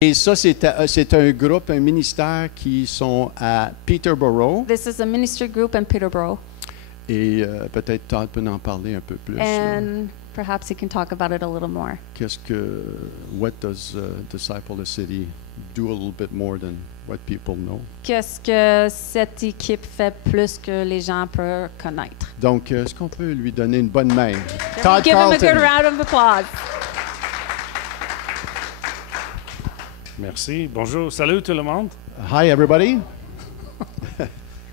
Et ça, c'est un groupe, un ministère qui sont à Peterborough. This is a ministry group in Peterborough. Et peut-être Todd peut en parler un peu plus. And perhaps he can talk about it a little more. What does Disciple the City do a little bit more than what people know? Qu'est-ce que cette équipe fait plus que les gens peuvent connaître? Donc, est-ce qu'on peut lui donner une bonne main? Todd Give Carlton. Him a good round of applause. Merci. Bonjour. Salut tout le monde. Hi, everybody.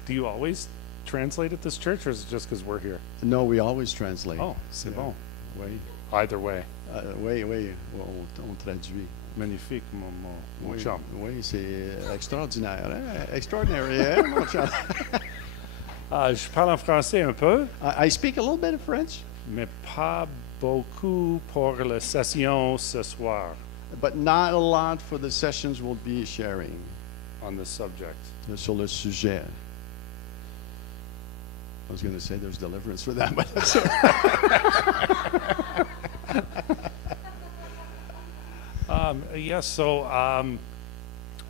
Do you always translate at this church, or is it just because we're here? No, we always translate. Oh, c'est bon. Oui. Either way. Oui, on traduit. Magnifique, mon chum. Oui, c'est extraordinaire. Hein? Extraordinary, hein, mon chum? Je parle en français un peu. I speak a little bit of French. Mais pas beaucoup pour la session ce soir. But not a lot for the sessions we'll be sharing. On the subject. Sur le sujet. I was going to say there's deliverance for that, but that's yes, so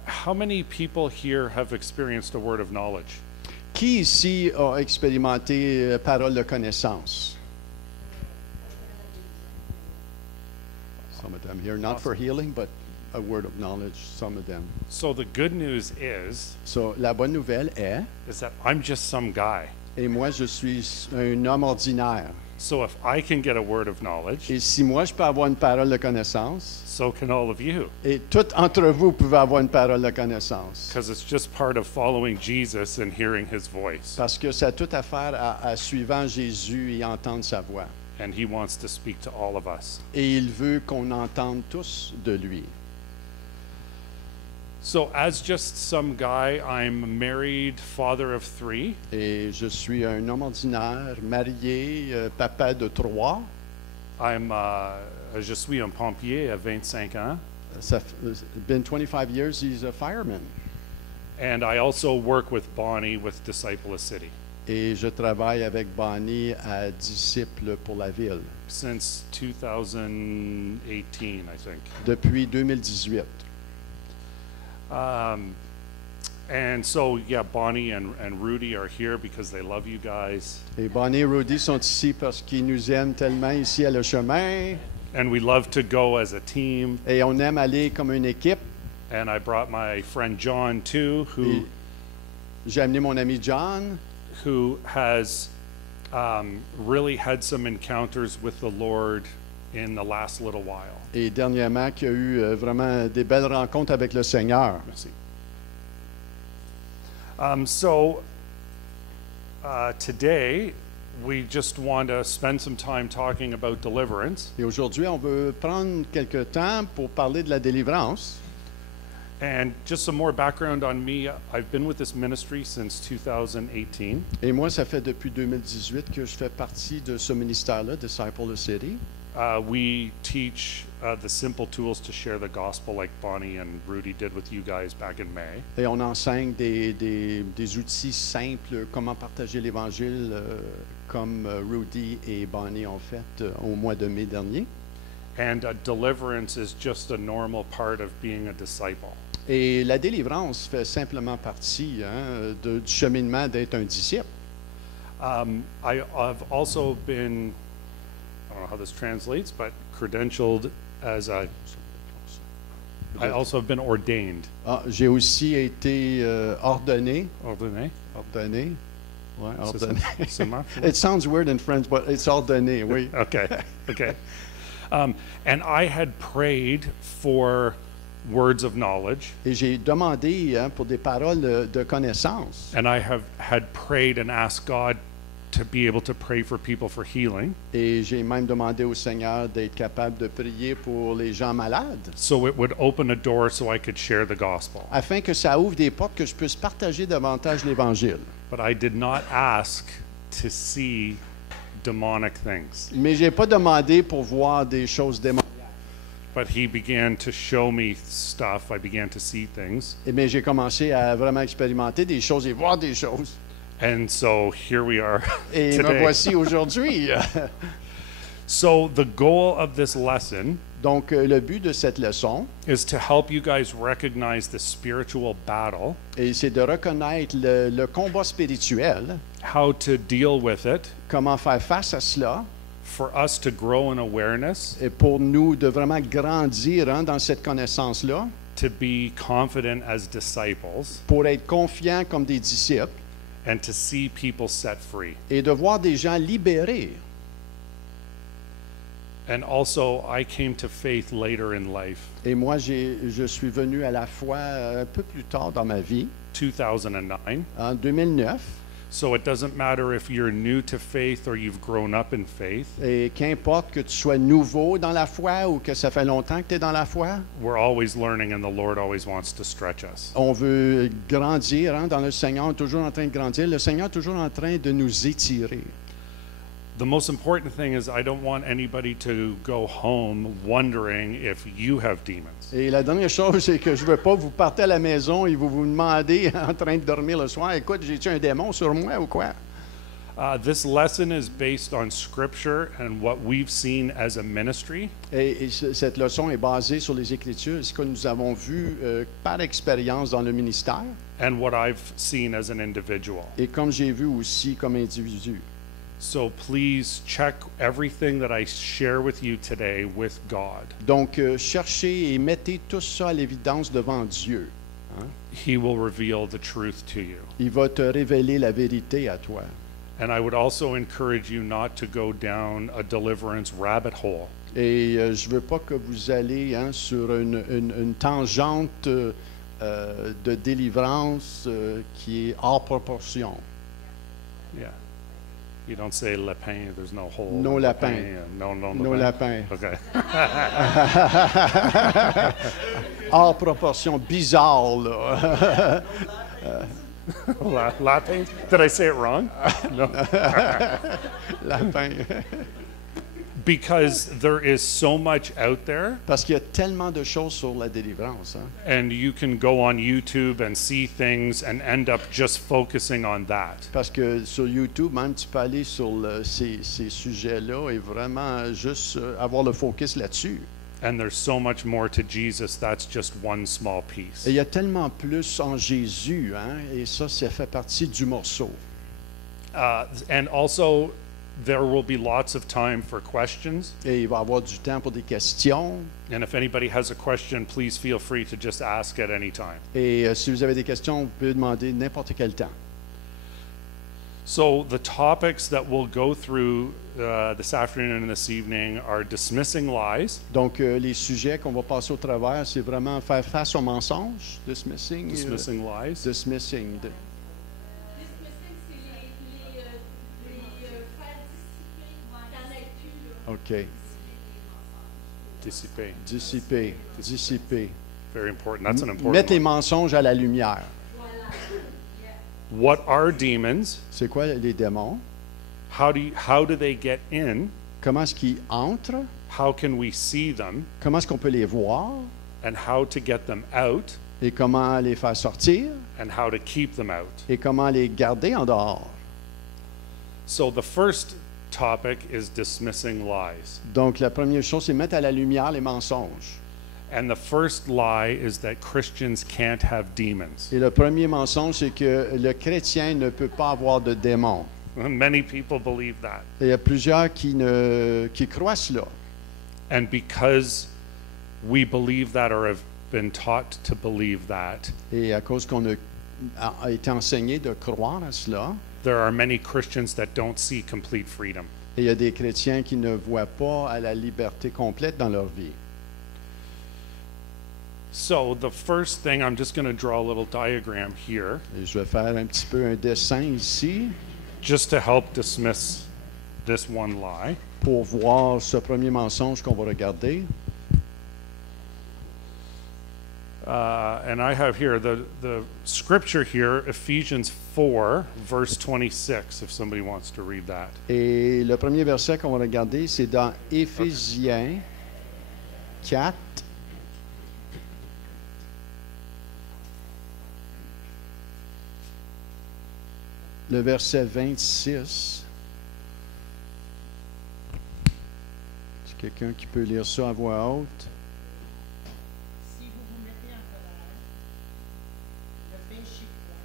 how many people here have experienced a word of knowledge? Qui ici a expérimenté parole de connaissance? Some of them here, not for healing, but a word of knowledge, some of them. So the good news is la bonne nouvelle is that I'm just some guy. Et moi, je suis un homme ordinaire. So if I can get a word of knowledge, et si moi, je peux avoir une parole de connaissance, so can all of you. Et tout entre vous pouvez avoir une parole de connaissance. Because it's just part of following Jesus and hearing his voice. Parce que ça a tout à faire à suivant Jésus et entendre sa voix. And he wants to speak to all of us. Et il veut qu'on entende tous de lui. So as just some guy, I'm a married, father of 3. Et je suis un homme ordinaire, marié, papa de 3. Je suis un pompier à 25 ans. Been 25 years, he's a fireman. And I also work with Bonnie with Disciple of City. Et je travaille avec Bonnie à Disciple pour la ville. Since 2018, I think. Depuis 2018. And so, yeah, Bonnie and Rudy are here because they love you guys. Et Bonnie et Rudy sont ici parce qu'ils nous aiment tellement ici à Le Chemin. And we love to go as a team. Et on aime aller comme une équipe. And I brought my friend John too, who j'ai amené mon ami John, who has really had some encounters with the Lord in the last little while. Et dernièrement, qui a eu vraiment des belles rencontres avec le Seigneur. Merci. So today we just want to spend some time talking about deliverance. Et aujourd'hui, on veut prendre quelque temps pour parler de la délivrance. And just some more background on me. I've been with this ministry since 2018. Et moi, ça fait depuis 2018 que je fais partie de ce ministère-là, Disciple the City. We teach the simple tools to share the gospel like Bonnie and Rudy did with you guys back in May. Et on enseigne des outils simples, comment partager l'Évangile, comme Rudy et Bonnie ont fait au mois de mai dernier. And deliverance is just a normal part of being a disciple. Et la délivrance fait simplement partie du cheminement d'être un disciple. I've also been, I don't know how this translates, but credentialed as a, I also have been ordained. J'ai aussi été ordonné. Ordonné? Ordonné. Ouais, ordonné. C'est It sounds weird in French, but it's ordonné, oui. Okay. And I had prayed for words of knowledge. Et j'ai demandé pour des paroles de connaissance. And I had prayed and asked God to be able to pray for people for healing. Et j'ai même demandé au Seigneur d'être capable de prier pour les gens malades. So it would open a door so I could share the gospel. Afin que ça ouvre des portes que je puisse partager davantage l'Évangile. But I did not ask to see demonic things. Mais j'ai pas demandé pour voir des choses démoniaques. But he began to show me stuff. I began to see things. Mais j'ai commencé à vraiment expérimenter des choses et voir des choses. And so here we are et today. me voici aujourd'hui. So the goal of this lesson Donc, le but de cette leçon, is to help you guys recognize the spiritual battle, et c'est de reconnaître le combat spirituel, how to deal with it, comment faire face à cela, for us to grow in awareness, et pour nous de vraiment grandir dans cette connaissance-là, to be confident as disciples, pour être confiants comme des disciples, and to see people set free. et de voir des gens libérés. And also, I came to faith later in life, Et moi, je suis venu à la foi un peu plus tard dans ma vie, 2009. en 2009. So it doesn't matter if you're new to faith or you've grown up in faith. Et qu'importe que tu sois nouveau dans la foi ou que ça fait longtemps que tu es dans la foi, We're always learning, and the Lord always wants to stretch us. on veut grandir dans le Seigneur, on est toujours en train de grandir. Le Seigneur est toujours en train de nous étirer. The most important thing is I don't want anybody to go home wondering if you have demons. Et la dernière chose, c'est que je ne veux pas vous partez à la maison et vous demandez en train de dormir le soir, écoute, j'ai-tu un démon sur moi ou quoi? This lesson is based on Scripture and what we've seen as a ministry. Et cette leçon est basée sur les Écritures, ce que nous avons vu par expérience dans le ministère And what I've seen as an individual. et comme j'ai vu aussi comme individu. So please check everything that I share with you today with God. Donc, cherchez et mettez tout ça à l'évidence devant Dieu. He will reveal the truth to you. Il va te révéler la vérité à toi. And I would also encourage you not to go down a deliverance rabbit hole. Et je veux pas que vous allez sur une tangente de délivrance qui est hors proportion. Yeah. You don't say lapin, there's no hole. No lapin. No No lapin. Okay. Hors proportion, bizarre, là. Lapin? Did I say it wrong? No. Lapin. Because there is so much out there, Parce qu'il y a tellement de choses sur la délivrance. and you can go on YouTube and see things and end up just focusing on that. Parce que sur YouTube, même, tu peux aller sur ces sujets-là et vraiment juste avoir le focus là-dessus. And there's so much more to Jesus, that's just one small piece. Et il y a tellement plus en Jésus, et ça fait partie du morceau. And also, there will be lots of time for questions. Et il va y avoir du temps pour des questions. And if anybody has a question, please feel free to just ask at any time. Et si vous avez des questions, vous pouvez demander n'importe quel temps. So the topics that we'll go through this afternoon and this evening are dismissing lies, Donc, les sujets qu'on va passer au travers, c'est vraiment faire face aux mensonges, dismissing. dismissing lies, Dismissing. OK. dissiper. Dissiper. Very important. That's an important Mettre les one. mensonges à la lumière. What are demons? C'est quoi les démons? How do they get in? Comment est-ce qu'ils entrent? How can we see them? Comment est-ce qu'on peut les voir? And how to get them out? Et comment les faire sortir? And how to keep them out? Et comment les garder en dehors? So the first topic is dismissing lies. Donc, la première chose, c'est mettre à la lumière les mensonges. And the first lie is that Christians can't have demons. Et le premier mensonge, c'est que le chrétien ne peut pas avoir de démons. Many people believe that. Et il y a plusieurs qui croient cela. And because we believe that or have been taught to believe that, Et à cause qu'on a été enseigné de croire à cela, there are many Christians that don't see complete freedom. et il y a des chrétiens qui ne voient pas à la liberté complète dans leur vie. So the first thing, I'm just going to draw a little diagram here Et je vais faire un petit peu un dessin ici just to help dismiss this one lie. pour voir ce premier mensonge qu'on va regarder. And I have here the scripture here, Ephesians 4, verse 26, if somebody wants to read that. Et le premier verset qu'on va regarder, c'est dans Éphésiens 4. Le verset 26. Est-ce Quelqu'un qui peut lire ça à voix haute? Si vous vous mettez en colère, ne fâchez point,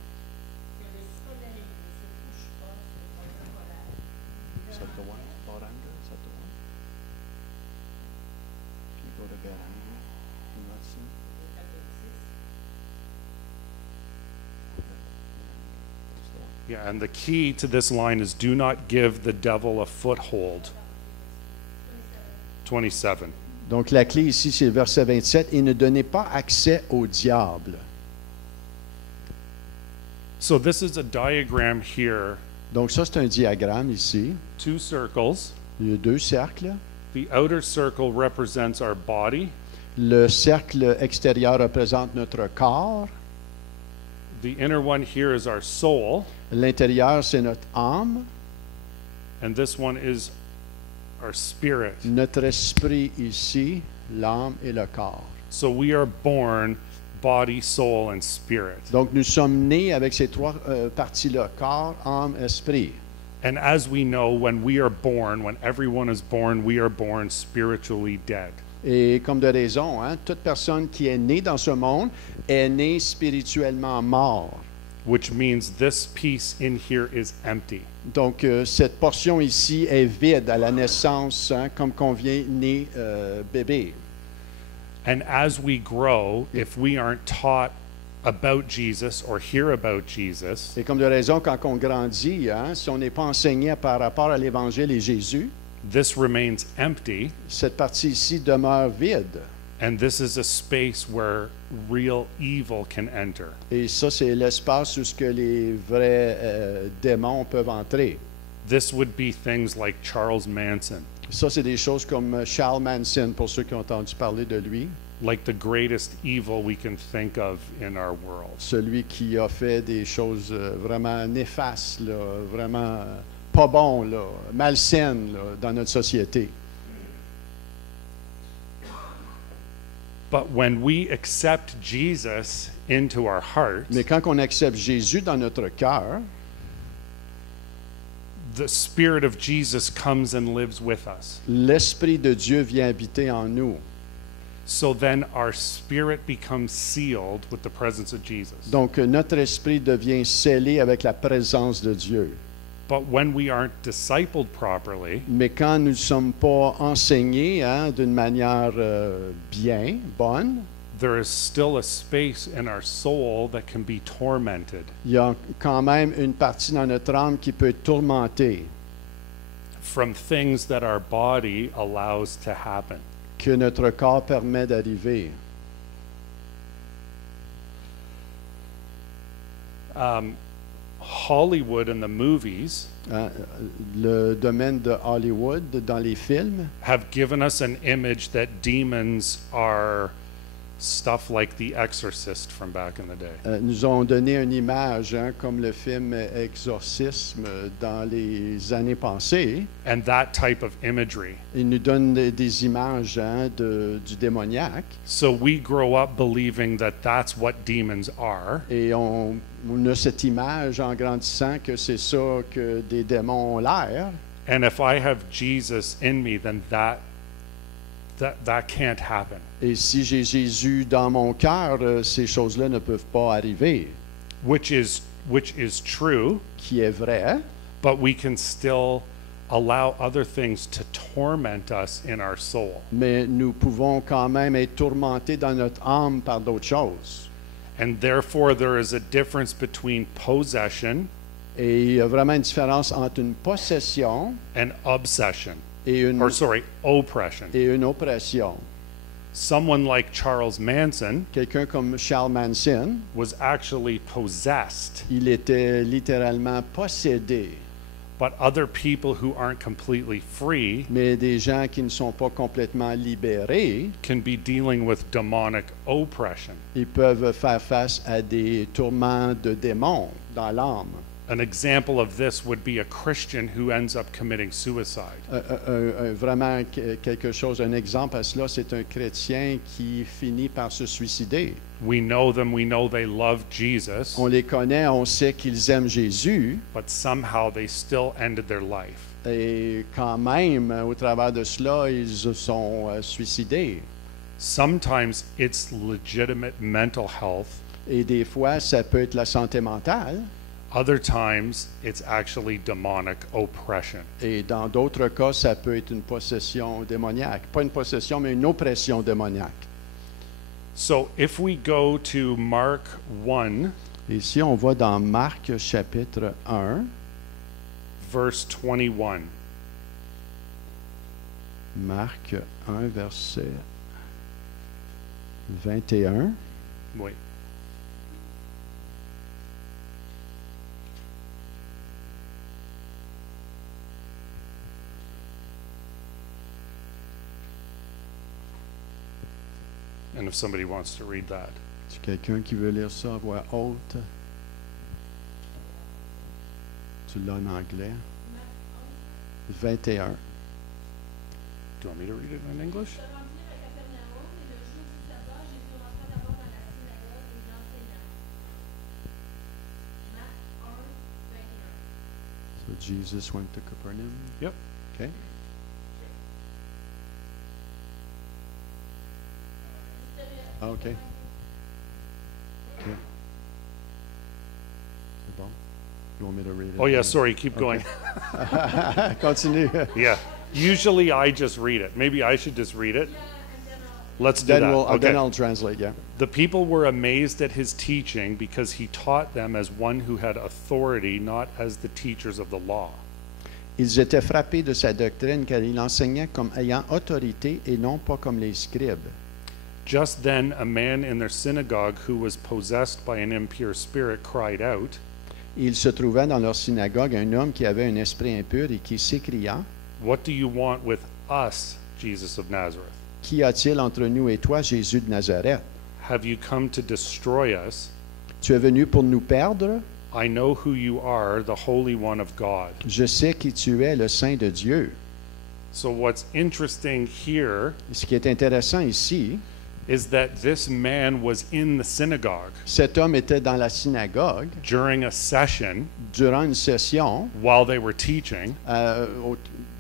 que le soleil ne se couche pas sur votre colère. Is that the one? About anger? Is that the one? Can you go to get anger? In that scene? That's the one. Yeah, and the key to this line is do not give the devil a foothold. 27. Donc la clé ici, c'est le verset 27, et ne donnez pas accès au diable. So this is a diagram here, Donc ça, c'est un diagramme ici. 2 circles. Il y a 2 cercles. The outer circle represents our body. Le cercle extérieur représente notre corps. The inner one here is our soul, L'intérieur, c'est notre âme. and this one is our spirit. Notre esprit ici, l'âme et le corps. So we are born body, soul, and spirit. Donc nous sommes nés avec ces 3 parties-là, corps, âme, esprit. And as we know, when we are born, when everyone is born, we are born spiritually dead. Et comme de raison, hein, toute personne qui est née dans ce monde est née spirituellement mort. Which means this piece in here is empty. Donc cette portion ici est vide à la naissance, hein, comme qu'on vient né bébé. And as we grow, if we aren't taught about Jesus or hear about Jesus, Et comme de raison, quand on grandit, hein, si on n'est pas enseigné par rapport à l'Évangile et Jésus, this remains empty, cette partie ici demeure vide. and this is a space where real evil can enter. Et ça, c'est l'espace où ce que les vrais démons peuvent entrer. This would be things like Charles Manson, Ça, c'est des choses comme Charles Manson, pour ceux qui ont entendu parler de lui. like the greatest evil we can think of in our world. Celui qui a fait des choses vraiment néfastes, là, vraiment pas bon, là, malsaines là, dans notre société. But when we accept Jesus into our heart, Mais quand on accepte Jésus dans notre cœur, the Spirit of Jesus comes and lives with us. l'Esprit de Dieu vient habiter en nous. So then our spirit becomes sealed with the presence of Jesus. Donc, notre esprit devient scellé avec la présence de Dieu. But when we aren't discipled properly, Mais quand nous ne sommes pas enseignés hein, d'une manière bien, bonne, there is still a space in our soul that can be tormented il y a quand même une partie dans notre âme qui peut être tourmentée, from things that our body allows to happen. que notre corps permet d'arriver. Hollywood and the movies Hein, le domaine de Hollywood, dans les films, have given us an image that demons are stuff like The Exorcist from back in the day. nous ont donné une image, hein, comme le film Exorcisme dans les années passées. And that type of imagery. Ils nous donnent des images hein, du démoniaque. So we grow up believing that that's what demons are. Et on a cette image en grandissant que c'est ça que des démons ont l'air. And if I have Jesus in me, then that can't happen. Et si j'ai Jésus dans mon cœur, ces choses-là ne peuvent pas arriver. Which is true, Qui est vrai, but we can still allow other things to torment us in our soul. mais nous pouvons quand même être tourmentés dans notre âme par d'autres choses. And therefore there is a difference between possession Et il y a vraiment une différence entre une possession and obsession. et une Oppression. oppression. Someone like Charles Manson Quelqu'un comme Charles Manson, was actually possessed, il était littéralement possédé. but other people who aren't completely free Mais des gens qui ne sont pas complètement libérés, can be dealing with demonic oppression. ils peuvent faire face à des tourments de démons dans l'âme. An example of this would be a Christian who ends up committing suicide. Vraiment quelque chose, un exemple à cela, c'est un chrétien qui finit par se suicider. We know them, we know they love Jesus, On les connaît, on sait qu'ils aiment Jésus, but somehow they still ended their life. Et quand même, au travers de cela, ils se sont suicidés. Sometimes it's legitimate mental health. Et des fois, ça peut être la santé mentale. Other times, it's actually demonic oppression. Et dans d'autres cas, ça peut être une possession démoniaque. Pas une possession, mais une oppression démoniaque. So if we go to Mark 1, Et si on va dans Marc chapitre 1, verse 21, Marc 1, verset 21. wait. And if somebody wants to read that. C'est quelqu'un qui veut lire ça à voix haute. Tu l'as en anglais. 21. Do you want me to read it in English? Se rendirent à Capernaum, et le jour du sabbat, Jésus rentra d'abord dans la synagogue et il enseigna. Marc 1, 21. So Jesus went to Capernaum. Yep. Okay. Ah, OK. OK. C'est bon. You want me to read it? Oh yeah, sorry, keep going. Continue. Yeah. Usually I just read it. Maybe I should just read it. Let's do Then, that. then Okay. I'll translate, yeah. The people were amazed at his teaching because he taught them as one who had authority, not as the teachers of the law. Ils étaient frappés de sa doctrine car il enseignait comme ayant autorité et non pas comme les scribes. Just then, a man in their synagogue who was possessed by an impure spirit cried out, Il se trouvait dans leur synagogue un homme qui avait un esprit impur et qui s'écria, "What do you want with us, Jesus of Nazareth? Qu'y a-t-il entre nous et toi, Jésus de Nazareth? Have you come to destroy us? Tu es venu pour nous perdre? I know who you are, the Holy One of God." Je sais qui tu es, le Saint de Dieu. So what's interesting here Ce qui est intéressant ici, is that this man was in the synagogue cet homme était dans la synagogue during a session durant une session, while they were teaching,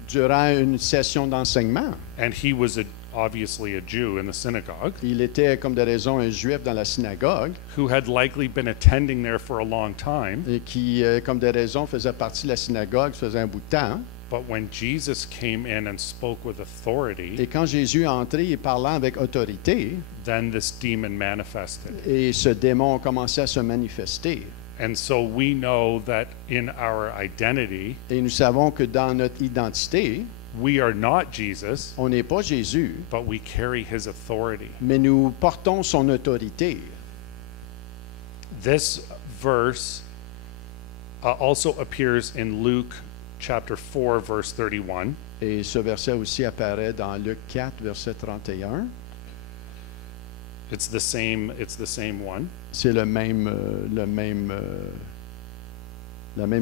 durant une session d'enseignement. and he was obviously a Jew in the synagogue Il était, comme de raison, un juif dans la synagogue who had likely been attending there for a long time. et qui, comme de raison, faisait partie de la synagogue, faisait un bout de temps. But when Jesus came in and spoke with authority, Et quand Jésus est entré et parlant avec autorité, then this demon manifested. et ce démon a commencé à se manifester. And so we know that in our identity, Et nous savons que dans notre identité, we are not Jesus, on n'est pas Jésus, but we carry his authority. mais nous portons son autorité. This verse also appears in Luke chapter 4, verse 31. Et ce verset aussi apparaît dans Luc 4, verset 31. It's the same one. C'est la même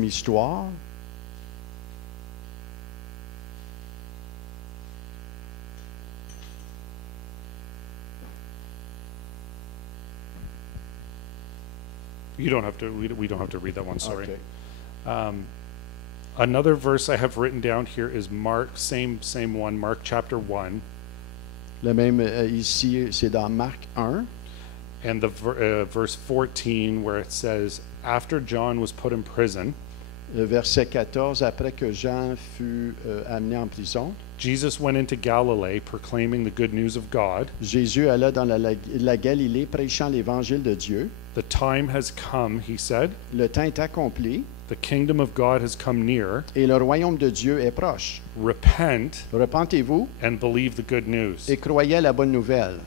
histoire. You don't have to. We don't have to read that one. Sorry. OK. Another verse I have written down here is Mark, same one, Mark chapter 1, Le même ici, c'est dans Marc 1, and the verse 14 where it says, "After John was put in prison, le verset 14, après que Jean fut amené en prison, Jesus went into Galilee proclaiming the good news of God. Jésus alla dans la Galilée prêchant l'évangile de Dieu. The time has come," he said. Le temps est accompli "The kingdom of God has come near. et le royaume de Dieu est proche. Repent Repentez-vous and believe the good news." et croyez à la bonne nouvelle.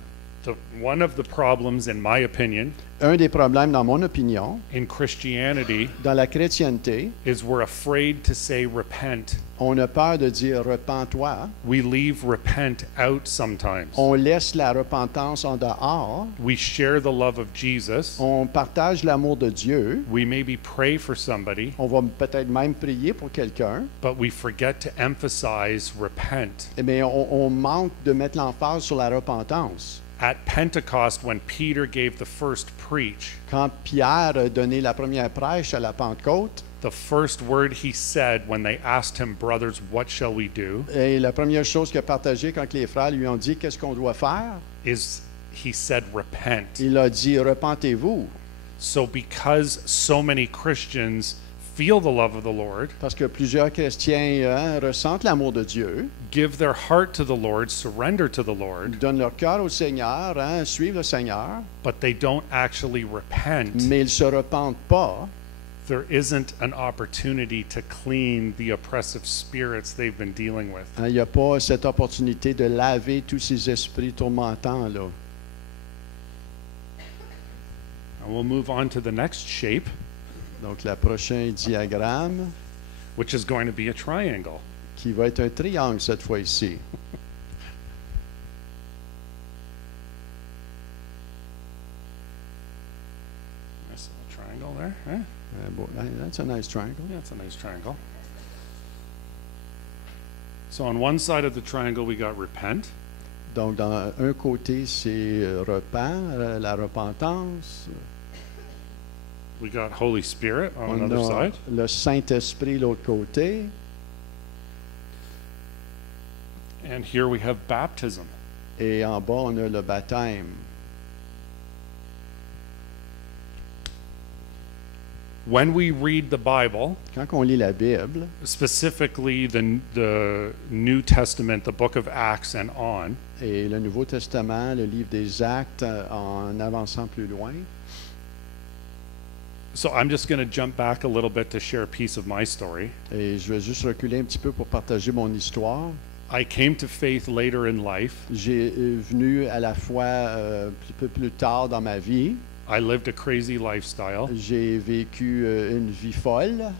One of the problems, in my opinion, Un des problèmes, dans mon opinion, in Christianity dans la chrétienté, is we're afraid to say repent. on a peur de dire repens-toi. We leave repent out sometimes. On laisse la repentance en dehors. We share the love of Jesus. On partage l'amour de Dieu. We maybe pray for somebody, On va peut-être même prier pour quelqu'un. but we forget to emphasize repent. Mais on manque de mettre l'emphase sur la repentance. At Pentecost, when Peter gave the first preach, Quand Pierre a donné la première prêche à la Pentecôte, the first word he said when they asked him, brothers, what shall we do? Et la première chose qu'il a partagée quand les frères lui ont dit qu'est-ce qu'on doit faire, Is he said, repent. il a dit repentez-vous. So because so many Christians feel the love of the Lord, Parce que plusieurs chrétiens ressentent l'amour de Dieu, give their heart to the Lord, surrender to the Lord, donnent leur cœur au Seigneur, suivent le Seigneur, but they don't actually repent, mais ils ne se repentent pas, there isn't an opportunity to clean the oppressive spirits they've been dealing with. il n'y a pas cette opportunité de laver tous ces esprits tourmentants là. And we'll move on to the next shape, Donc le prochain diagramme, which is going to be a triangle. qui va être un triangle cette fois-ci. Nice little triangle there. Eh? That's a nice triangle. Yeah, it's a nice triangle. So on one side of the triangle, we got repent. Donc dans un côté c'est repent, la repentance. We got Holy Spirit on On another a side. le Saint-Esprit l'autre côté. And here we have baptism. Et en bas, on a le baptême. When we read the Bible, Quand on lit la Bible, specifically the New Testament, the book of Acts and on, et le Nouveau Testament, le livre des Actes, en avançant plus loin. so I'm just going to jump back a little bit to share a piece of my story. Et je vais juste reculer un petit peu pour partager mon histoire. I came to faith later in life. J'ai venu à la foi un petit peu plus tard dans ma vie. I lived a crazy lifestyle. J'ai vécu une vie folle.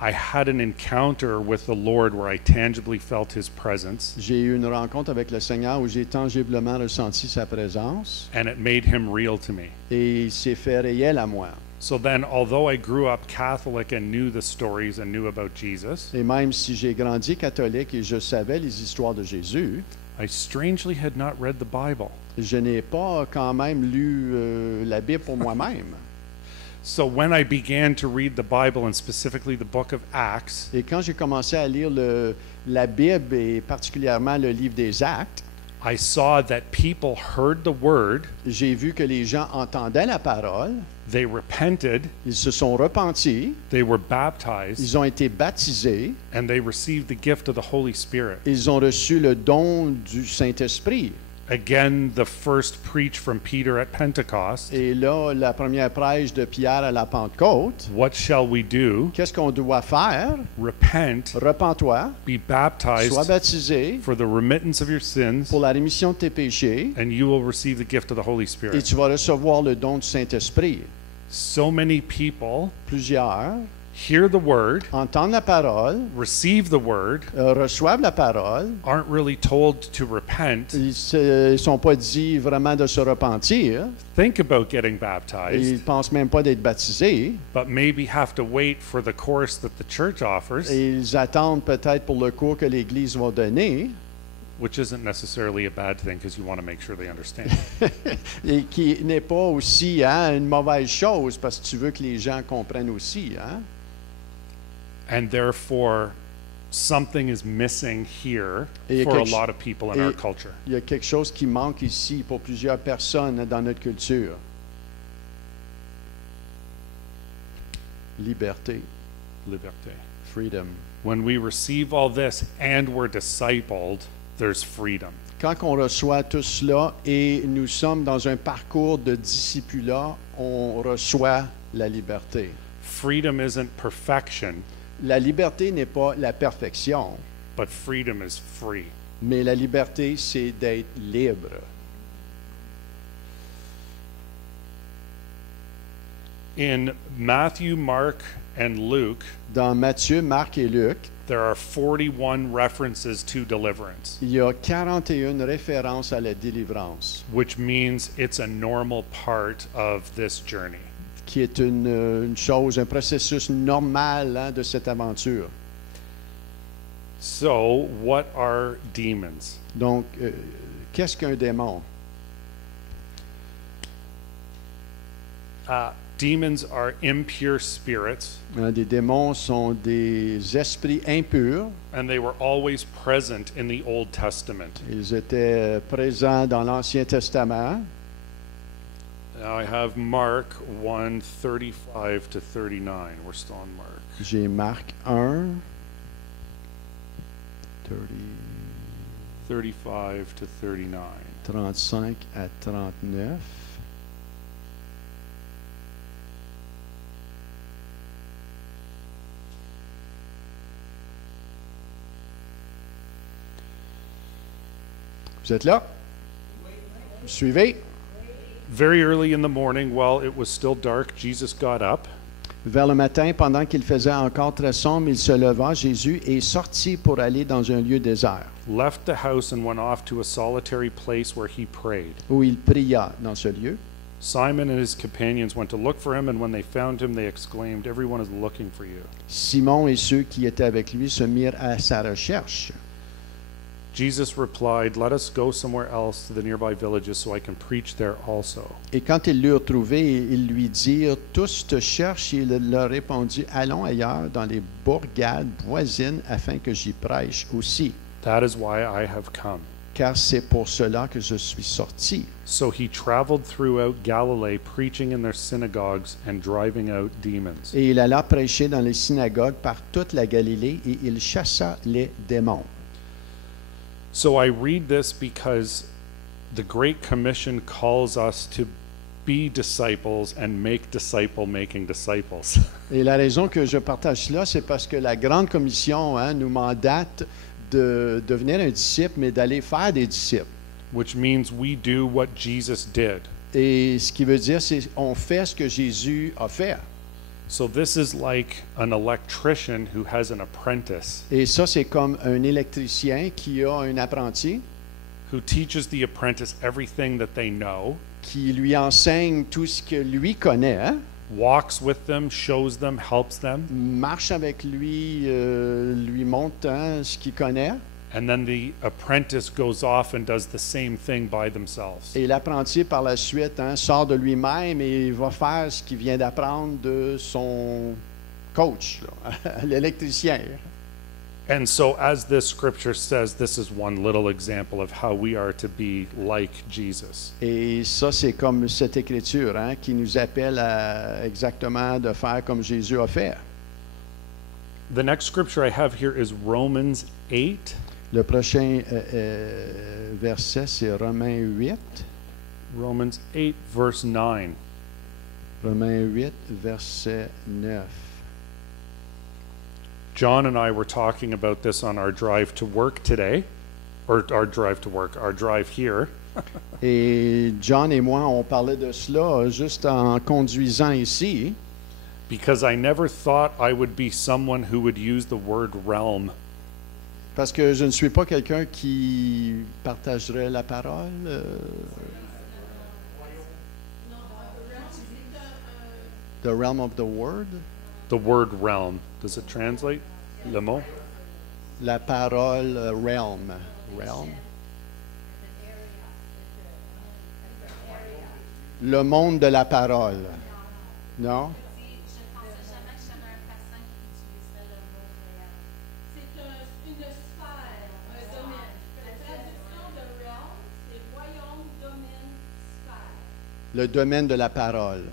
I had an encounter with the Lord where I tangibly felt his presence, J'ai eu une rencontre avec le Seigneur où j'ai tangiblement ressenti sa présence. and it made him real to me. Et il s'est fait réel à moi. So then, although I grew up Catholic and knew the stories and knew about Jesus, Et même si j'ai grandi catholique et je savais les histoires de Jésus, I strangely had not read the Bible. je n'ai pas quand même lu la Bible pour moi-même. So when I began to read the Bible, and specifically the book of Acts, Et quand j'ai commencé à lire la Bible et particulièrement le livre des Actes, I saw that people heard the word, j'ai vu que les gens entendaient la parole, they repented, ils se sont repentis, they were baptized, ils ont été baptisés, and they received the gift of the Holy Spirit. ils ont reçu le don du Saint-Esprit. Again, the first preach from Peter at Pentecost. Et là, la première prêche de Pierre à la Pentecôte, What shall we do? qu'est-ce qu'on doit faire? Repent, Repens-toi, be sois baptized baptisé for the remittance of your sins, pour la rémission de tes péchés, and you will receive the gift of the Holy et Spirit. tu vas recevoir le don du Saint-Esprit. So many people Plusieurs hear the word, entendent la parole, receive the word, reçoivent la parole, aren't really told to repent, ils ne sont pas dit vraiment de se repentir, think about getting ils baptized, ne pensent même pas d'être baptisés, but maybe have to wait for the course that the church offers, et ils attendent peut-être pour le cours que l'Église va donner, which isn't necessarily a bad thing because you want to make sure they understand. et qui n'est pas aussi une mauvaise chose parce que tu veux que les gens comprennent aussi. Hein? And therefore, something is missing here Et for a quelque- lot of people in et- our culture. Il y a quelque chose qui manque ici pour plusieurs personnes dans notre culture. Liberté, Liberté. freedom. When we receive all this and we're discipled, there's freedom. Quand on reçoit tout cela et nous sommes dans un parcours de discipulat, on reçoit la liberté. Freedom isn't perfection, La liberté n'est pas la perfection, but freedom is free. mais la liberté, c'est d'être libre. In Matthew, Mark, and Luke, Dans Matthieu, Marc et Luc, there are 41 references to deliverance, il y a 41 références à la délivrance, which means it's a normal part of this journey. qui est une chose, un processus normal de cette aventure. So, what are demons? Donc, qu'est-ce qu'un démon? Demons are impure spirits, Des démons sont des esprits impurs. and they were always present in the Old Testament. Ils étaient présents dans l'Ancien Testament. Now I have Mark 1, 35 to 39. We're still on Mark. J'ai Marc 1, 35 to 39. 35 à 39. Vous êtes là? Vous suivez? Very early in the morning, while it was still dark, Jesus got up, Vers le matin, pendant qu'il faisait encore très sombre, il se leva, Jésus, et sortit pour aller dans un lieu désert, left the house, and went off to a solitary place where he prayed. où il pria dans ce lieu. Simon and his companions went to look for him, and when they found him, they exclaimed, "Everyone is looking for you." Simon et ceux qui étaient avec lui se mirent à sa recherche. Jesus replied, "Let us go somewhere else to the nearby villages so I can preach there also." Et quand ils l'eurent trouvé, ils lui dirent, tous te cherchent. Et il leur répondit, allons ailleurs dans les bourgades voisines afin que j'y prêche aussi. That is why I have come. Car c'est pour cela que je suis sorti. So he traveled throughout Galilee, preaching in their synagogues and driving out demons. Et il alla prêcher dans les synagogues par toute la Galilée et il chassa les démons. So I read this because the Great Commission calls us to be disciples and make disciple-making disciples. Et la raison que je partage cela, c'est parce que la Grande Commission nous mandate de devenir un disciple, mais d'aller faire des disciples. Which means we do what Jesus did. Et ce qui veut dire, c'est on fait ce que Jésus a fait. So this is like an electrician who has an apprentice Et ça, c'est comme un électricien qui a un apprenti who teaches the apprentice everything that they know, qui lui enseigne tout ce que lui connaît, walks with them, shows them, helps them, marche avec lui, lui montre ce qu'il connaît. and then the apprentice goes off and does the same thing by themselves. Et l'apprenti, par la suite, sort de lui-même et il va faire ce qu'il vient d'apprendre de son coach, là, l'électricien. And so, as this scripture says, this is one little example of how we are to be like Jesus. Et ça, c'est comme cette écriture qui nous appelle à exactement de faire comme Jésus a fait. The next scripture I have here is Romans 8, Le prochain verset, c'est Romains 8. Romans 8, verse 9. Romains 8, verset 9. John and I were talking about this on our drive to work today, or our drive to work, our drive here. Et John et moi, on parlait de cela juste en conduisant ici, Because I never thought I would be someone who would use the word realm. parce que je ne suis pas quelqu'un qui partagerait la parole. The realm of the word. The word realm. Does it translate? Le mot? La parole realm. Realm. Le monde de la parole. Non? C'est une sphère, un domaine. La traduction de realm, c'est royaume, domaine, sphère. Le domaine de la parole.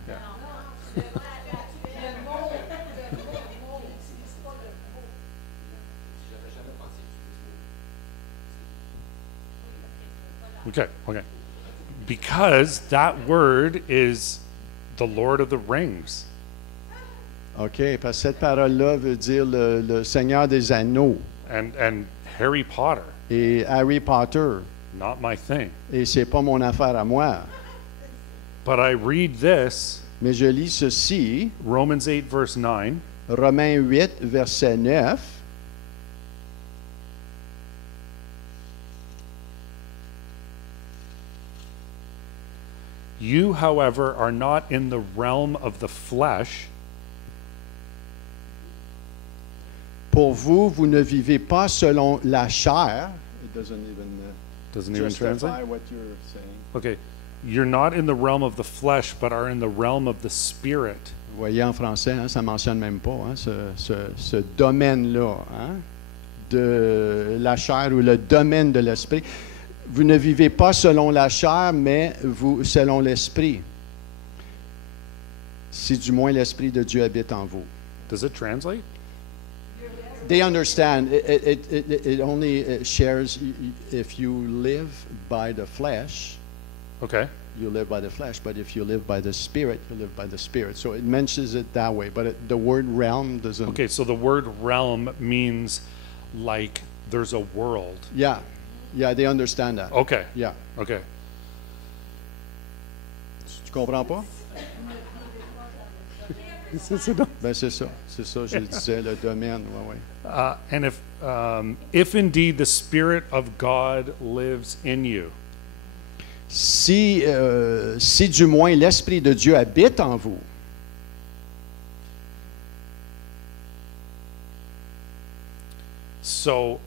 Okay, okay. Because that word is the Lord of the Rings. OK, parce que cette parole-là veut dire le Seigneur des Anneaux And Harry Potter, et Harry Potter. not my thing. Et c'est pas mon affaire à moi. But I read this, Mais je lis ceci, Romans 8, verse 9. Romains 8, verset 9. You, however, are not in the realm of the flesh, Pour vous, vous ne vivez pas selon la chair. It doesn't even doesn't even justify translate. what you're saying. Okay. you're not in the realm of the flesh, but are in the realm of the spirit. Vous voyez en français, hein, ça ne mentionne même pas hein, ce domaine-là hein, de la chair ou le domaine de l'esprit. Vous ne vivez pas selon la chair, mais vous selon l'esprit. Si du moins l'esprit de Dieu habite en vous. Does it translate? They understand. It only shares if you live by the flesh. Okay. You live by the flesh, but if you live by the spirit, you live by the spirit. So it mentions it that way, but the word realm doesn't. Okay, so the word realm means like there's a world. Yeah, they understand that. Okay. Yeah, Okay. tu comprends pas? Ben c'est ça, je le disais, le domaine, ouais. And if indeed the Spirit of God lives in you, Si du moins l'Esprit de Dieu habite en vous, so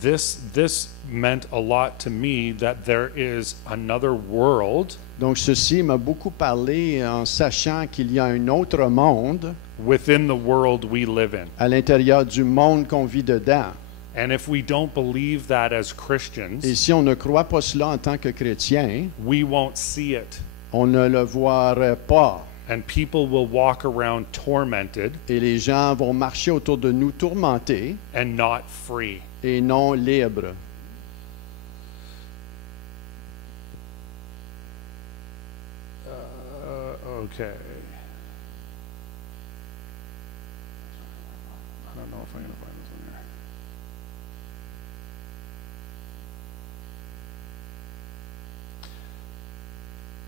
this meant a lot to me that there is another world donc ceci m'a beaucoup parlé en sachant qu'il y a un autre monde within the world we live in. à l'intérieur du monde qu'on vit dedans. And if we don't believe that as Et Christians, si on ne croit pas cela en tant que chrétien, we won't see it. on ne le voirait pas. And people will walk around tormented Et les gens vont marcher autour de nous tourmentés and not free. et non libres. Okay. I don't know if I'm going to find this one here.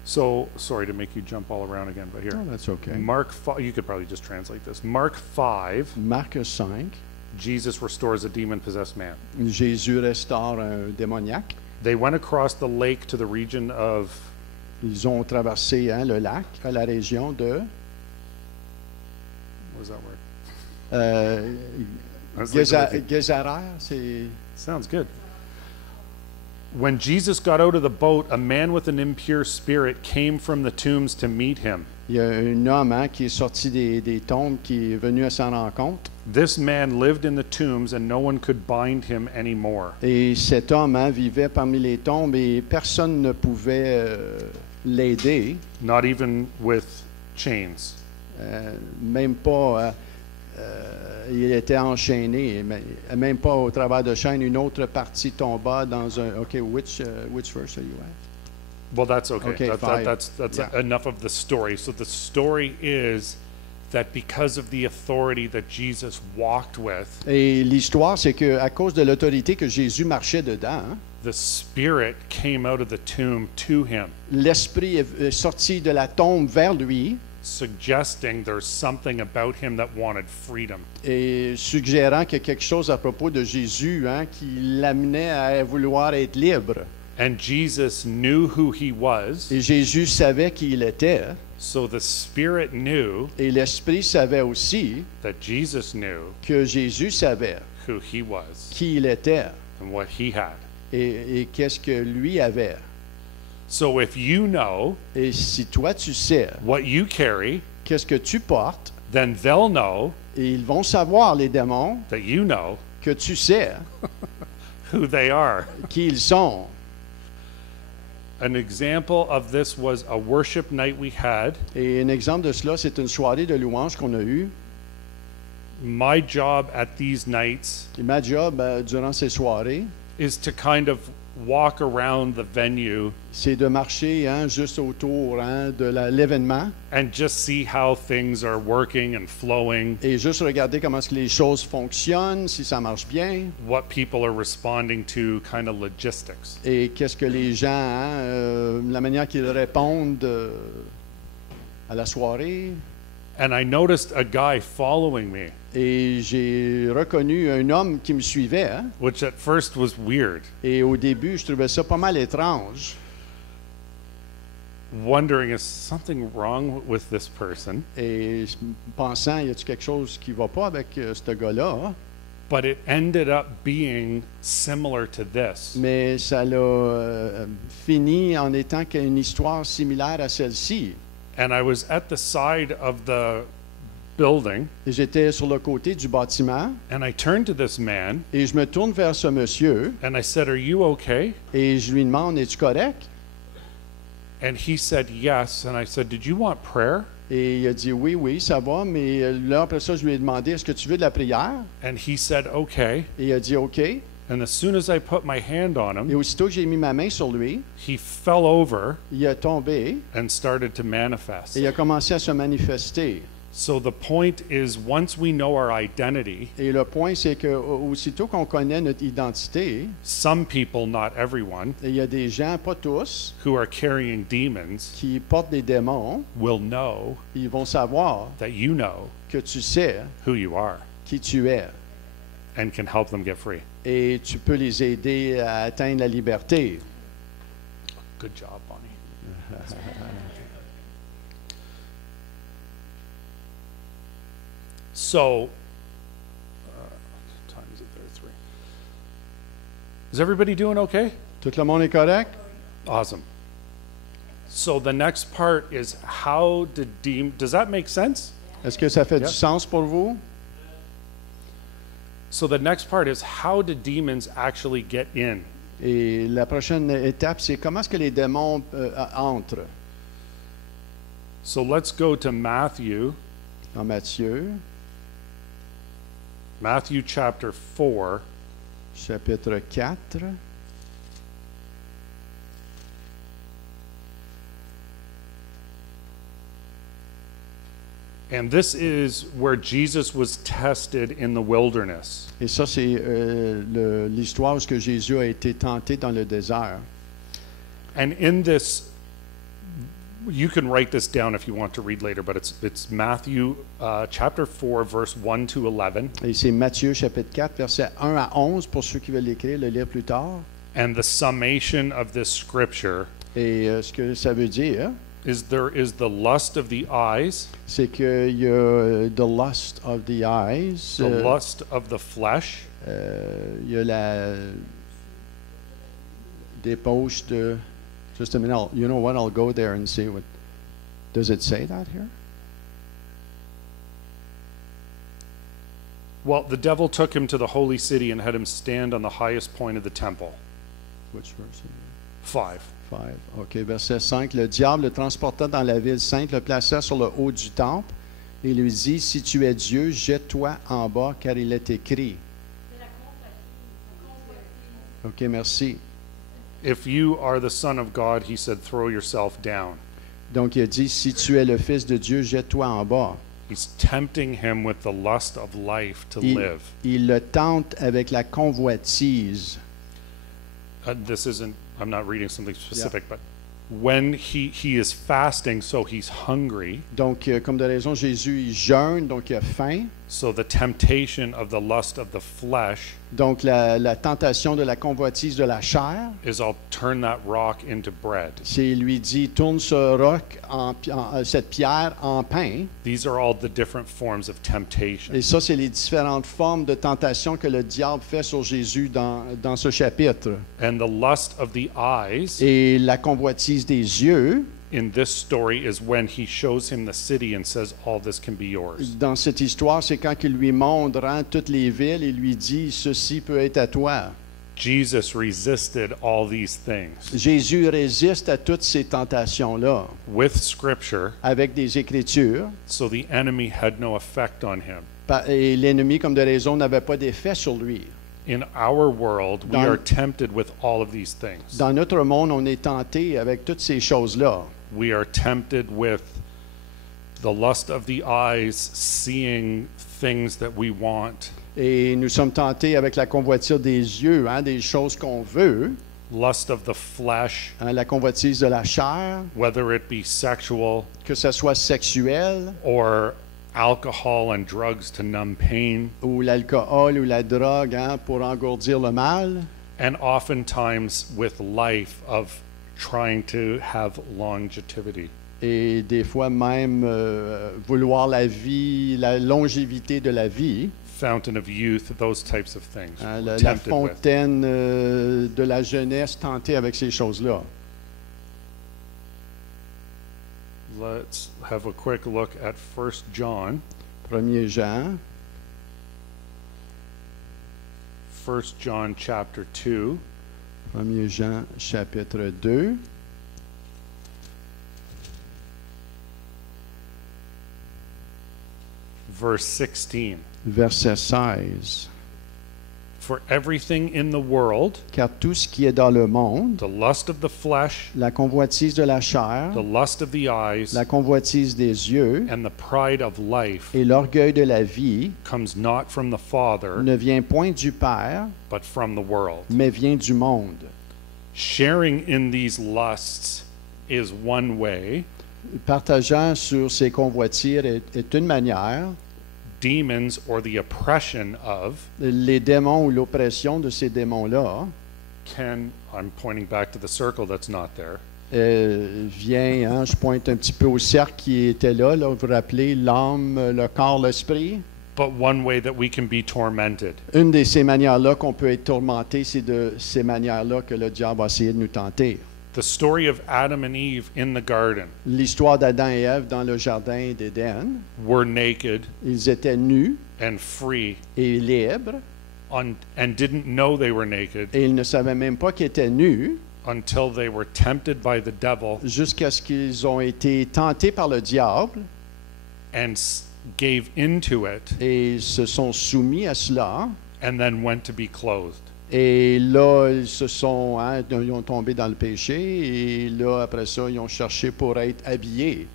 So, sorry to make you jump all around again, but here. Oh, that's okay. Mark 5, you could probably just translate this. Mark 5, Marc 5, Jesus restores a demon-possessed man. Jésus restaure un démoniaque. They went across the lake to the region of, Ils ont traversé hein, le lac à la région de what was that word? I was like, Gézarère. C'est sounds good. When Jesus got out of the boat, a man with an impure spirit came from the tombs to meet him. il y a un homme hein, qui est sorti des tombes, qui est venu à sa rencontre. This man lived in the tombs and no one could bind him anymore. Et cet homme hein, vivait parmi les tombes et personne ne pouvait l'aider, Not even with chains. même pas. Il était enchaîné, mais même pas au travers de chaînes. Une autre partie tomba dans un. Okay, which verse are you at? Well, that's okay. Okay, fine. That's Yeah. enough of the story. So the story is that because of the authority that Jesus walked with, Et l'histoire, c'est que à cause de l'autorité que Jésus marchait dedans, hein, the spirit came out of the tomb to him, l'esprit est sorti de la tombe vers lui suggesting there's something about him that wanted freedom. et suggérant qu'il y a quelque chose à propos de Jésus hein, qui l'amenait à vouloir être libre. And Jesus knew who he was, Et Jésus savait qui il était, so the spirit knew et l'esprit savait aussi that Jesus knew que Jésus savait who he was qui il était and what he had. et qu'est-ce que lui avait. So if you know Et si toi tu sais what you carry, qu'est-ce que tu portes, then they'll know et ils vont savoir, les démons, that you know que tu sais who they are. qui ils sont. An example of this was a worship night we had. Et un exemple de cela, c'est une soirée de louange qu'on a eue. My job at these nights Et ma job durant ces soirées, is to kind of walk around the venue c'est de marcher hein, juste autour hein, de l'événement and just see how things are working and flowing, et juste regarder comment est-ce que les choses fonctionnent, si ça marche bien, what people are responding to, kind of logistics. et qu'est-ce que les gens, hein, la manière qu'ils répondent à la soirée. And I noticed a guy following me, Et j'ai reconnu un homme qui me suivait. Hein, which at first was weird, et au début, je trouvais ça pas mal étrange. wondering is something wrong with this person? Et pensant, y a-t-il quelque chose qui va pas avec ce gars-là? Hein? But it ended up being similar to this. Mais ça l'a fini en étant une histoire similaire à celle-ci. And I was at the side of the building, Et j'étais sur le côté du bâtiment and I turned to this man, et je me tourne vers ce monsieur and I said, "Are you okay?" et je lui demande, es-tu correct? And he said, "Yes." And I said, "Did you want prayer?" Et il a dit, oui, oui, ça va, mais là, après ça, je lui ai demandé, est-ce que tu veux de la prière? And he said, "Okay." Et il a dit, OK. Et And as soon as I put my hand on him, aussitôt que j'ai mis ma main sur lui, he fell over il a tombé and started to manifest. et il a commencé à se manifester. So the point is, once we know our identity, Et le point, c'est que aussitôt qu'on connaît notre identité, some people, not everyone, et il y a des gens, pas tous, who are carrying demons qui portent des démons, will know ils vont savoir that you know que tu sais who you are qui tu es. and can help them get free. Et tu peux les aider à atteindre la liberté. Good job, Bonnie. So, what time is it there? 3. Is everybody doing okay? Tout le monde est correct? Awesome. So the next part is how did does that make sense? Est-ce que ça fait Yeah. du sens pour vous? So the next part is how do demons actually get in? Et la prochaine étape, c'est comment est-ce que les démons entrent? So let's go to Matthew En Matthew chapter 4, chapitre 4. and this is where Jesus was tested in the wilderness. Et ça, c'est l'histoire où ce que Jésus a été tenté dans le désert. And in this, you can write this down if you want to read later, but it's Matthew chapter 4, verse 1 to 11. Et c'est Matthieu, chapitre 4, versets 1 à 11, pour ceux qui veulent l'écrire, le lire plus tard. And the summation of this scripture Et ce que ça veut dire, is there is the lust of the eyes, c'est qu'il y a the lust of the eyes, the lust of the flesh, il y a la débauche de... Just a minute, you know what, I'll go there and see what... Does it say that here? Well, the devil took him to the holy city and had him stand on the highest point of the temple. Which verse? 5. 5. OK, verset 5. Le diable le transporta dans la ville sainte, le plaça sur le haut du temple et lui dit, si tu es Dieu, jette-toi en bas, car il est écrit. OK, merci. If you are the son of God, he said, throw yourself down. Donc, il a dit, si tu es le Fils de Dieu, jette-toi en bas. He's tempting him with the lust of life to live. Il le tente avec la convoitise. This isn't, I'm not reading something specific, but when he is fasting, so he's hungry. Donc, comme de raison, Jésus, il jeûne, donc il a faim. So the temptation of the lust of the flesh Donc, la tentation de la convoitise de la chair, is I'll turn that rock into bread. c'est lui dit, tourne ce roc, cette pierre en pain. These are all the different forms of temptation. Et ça, c'est les différentes formes de tentation que le diable fait sur Jésus dans ce chapitre. And the lust of the eyes Et la convoitise des yeux, in this story is when he shows him the city and says, all this can be yours. dans cette histoire, c'est quand il lui montre toutes les villes et lui dit, ceci peut être à toi. Jesus resisted all these things Jésus résiste à toutes ces tentations-là with scripture, avec des Écritures. so the enemy had no effect on him. Et l'ennemi, comme de raison, n'avait pas d'effet sur lui. In our world, we Dans- are tempted with all of these things. Dans notre monde, on est tenté avec toutes ces choses-là. We are tempted with the lust of the eyes, seeing things that we want, Et nous sommes tentés avec la convoitise des yeux, des choses qu'on veut, lust of the flesh, la convoitise de la chair, whether it be sexual que ce soit sexuel, or alcohol and drugs to numb pain, ou l'alcool ou la drogue pour engourdir le mal, and oftentimes with life of trying to have longevity. et des fois même vouloir la vie, la longévité de la vie, fountain of youth, those types of things. Hein, we're la tempted with. fontaine de la jeunesse tentée avec ces choses-là. Let's have a quick look at 1 John. 1er Jean, 1 John chapter 2. 1er Jean chapitre 2, Verse 16. verset 16. For everything in the world, Car tout ce qui est dans le monde, the lust of the flesh, la convoitise de la chair, the lust of the eyes, la convoitise des yeux and the pride of life et l'orgueil de la vie comes not from the Father, ne vient point du Père, but from the world. mais vient du monde. Sharing in these lusts is one way. Partageant sur ces convoitises est une manière. Demons, or the oppression of, Les démons ou l'oppression de ces démons-là I'm pointing back to the circle that's not there. vient, hein, je pointe un petit peu au cercle qui était là, vous vous rappelez, l'âme, le corps, l'esprit. But one way that we can be tormented. Une de ces manières-là qu'on peut être tourmenté, c'est de ces manières-là que le diable va essayer de nous tenter. The story of Adam and Eve in the garden L'histoire d'Adam et Ève dans le jardin d'Éden, were naked ils étaient nus and free et libres, and didn't know they were naked et ils ne savaient même pas qu'ils étaient nus, until they were tempted by the devil jusqu'à ce qu'ils ont été tentés par le diable and gave into it et se sont soumis à cela. and then went to be clothed. Et là, ils se sont, hein, ils ont tombé dans le péché, et là, après ça, ils ont cherché pour être habillés.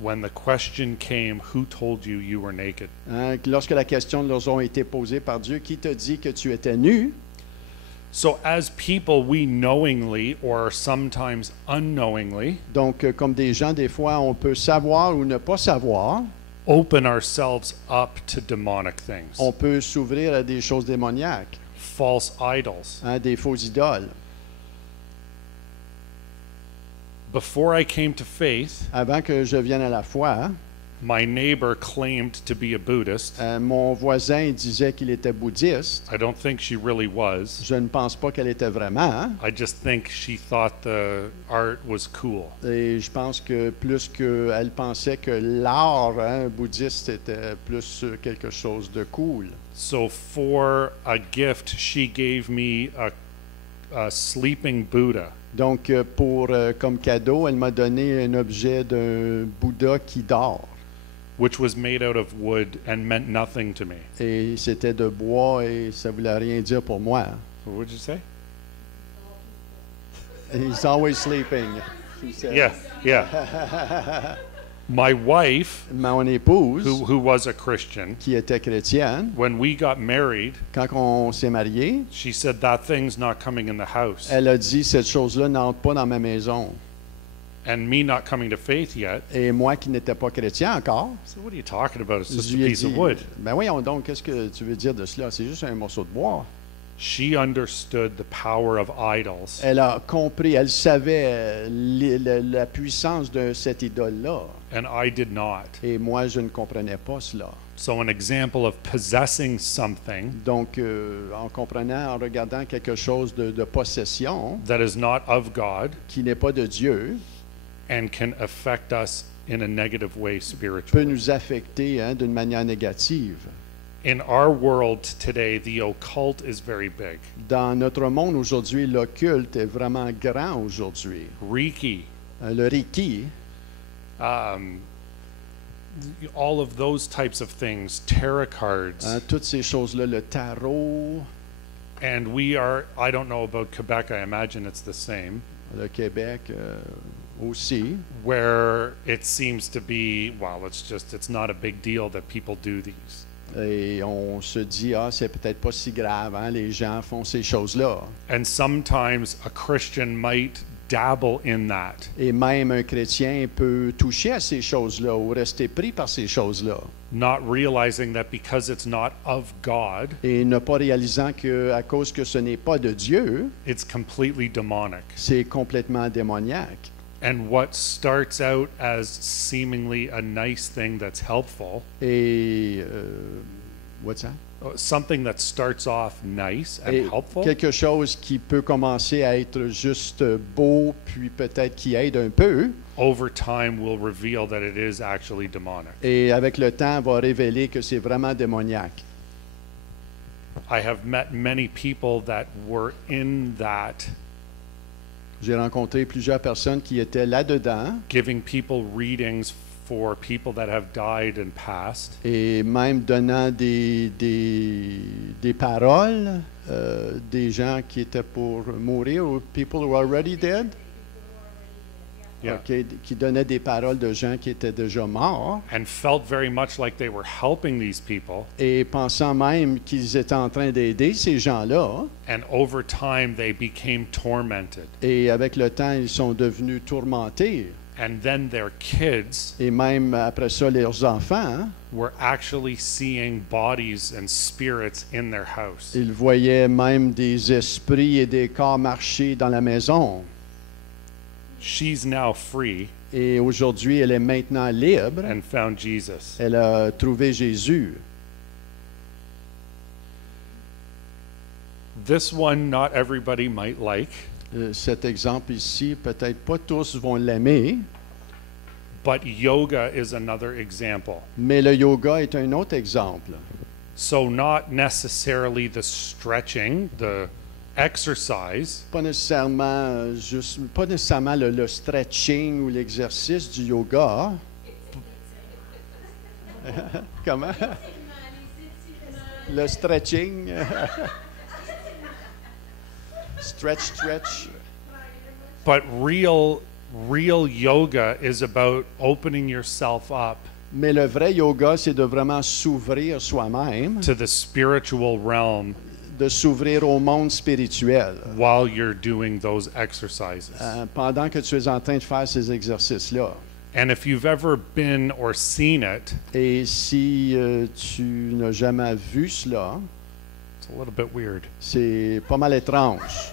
When the question came, who told you you were naked? Hein, lorsque la question leur a été posée par Dieu, qui t'a dit que tu étais nu? So as people, we knowingly or sometimes unknowingly Donc, comme des gens, des fois, on peut savoir ou ne pas savoir, open ourselves up to demonic things, on peut s'ouvrir à des choses démoniaques, false idols. hein, des faux idoles. Before I came to faith, Avant que je vienne à la foi, my neighbor claimed to be a Buddhist. mon voisin disait qu'il était bouddhiste. I don't think she really was. Je ne pense pas qu'elle était vraiment. Hein? I just think she thought the art was cool. Et je pense que plus qu'elle pensait que l'art, hein, bouddhiste était plus quelque chose de cool. So for a gift, she gave me a sleeping Buddha. Donc, comme cadeau, elle m'a donné un objet d'un Bouddha qui dort. Which was made out of wood and meant nothing to me. Et c'était de bois et ça voulait rien dire pour moi. What would you say? He's always sleeping. She said. Yeah. My wife, Mon épouse, who was a Christian, qui était chrétienne, when we got married, quand on s'est mariés, she said that thing's not coming in the house. elle a dit cette chose-là n'entre pas dans ma maison. And me not coming to faith yet. Et moi qui n'étais pas chrétien encore, So what are you talking about? It's just je a lui ai piece dit, of wood. ben voyons donc, qu'est-ce que tu veux dire de cela? C'est juste un morceau de bois. She understood the power of idols. Elle a compris, elle savait la puissance de cette idole-là. And I did not. Et moi, je ne comprenais pas cela. So an example of possessing something Donc, en comprenant, en regardant quelque chose de possession that is not of God qui n'est pas de Dieu, and can affect us in a negative way peut spiritually. nous affecter, hein, d'une manière négative. In our world today, the occult is very big. Dans notre monde aujourd'hui, l'occulte est vraiment grand aujourd'hui. Reiki, Le Reiki, all of those types of things, tarot cards. hein, toutes ces choses-là, le tarot, And I don't know about Quebec, I imagine it's the same, le Québec aussi. where it seems to be, it's not a big deal that people do these. Et on se dit, c'est peut-être pas si grave, hein, les gens font ces choses-là. And sometimes a Christian might dabble in that. Et même un chrétien peut toucher à ces choses-là ou rester pris par ces choses-là. Not realizing that because it's not of God, Et ne pas réalisant qu'à cause que ce n'est pas de Dieu, it's completely demonic. c'est complètement démoniaque. And what starts out as seemingly a nice thing that's helpful Et What's that? Something that starts off nice and Et helpful, quelque chose qui peut commencer à être juste beau, puis peut-être qui aide un peu, over time will reveal that it is actually demonic. et avec le temps va révéler que c'est vraiment démoniaque. I have met many people that were in that, J'ai rencontré plusieurs personnes qui étaient là-dedans giving people readings for people that have died and passed, et même donnant des paroles, des gens qui étaient pour mourir, ou people who are already dead, yeah, ok, qui donnaient des paroles de gens qui étaient déjà morts, and felt very much like they were helping these people, et pensant même qu'ils étaient en train d'aider ces gens-là, and over time they became tormented. et avec le temps, ils sont devenus tourmentés. And then their kids Et même après ça, leurs enfants, were actually seeing bodies and spirits in their house. ils voyaient même des esprits et des corps marcher dans la maison. She's now free Et aujourd'hui, elle est maintenant libre. and found Jesus. Elle a trouvé Jésus. This one, not everybody might like, Cet exemple ici, peut-être pas tous vont l'aimer, but yoga is another example. mais le yoga est un autre exemple. So, not necessarily the stretching, the exercise, Pas nécessairement, pas nécessairement le stretching ou l'exercice du yoga. Comment? Le stretching. Stretch. but real yoga is about opening yourself up Mais le vrai yoga, c'est de vraiment s'ouvrir soi-même, to the spiritual realm de s'ouvrir au monde spirituel. while you're doing those exercises. Pendant que tu es en train de faire ces exercices-là. And if you've ever been or seen it, Et si tu n'as jamais vu cela, it's a little bit weird. c'est pas mal étrange.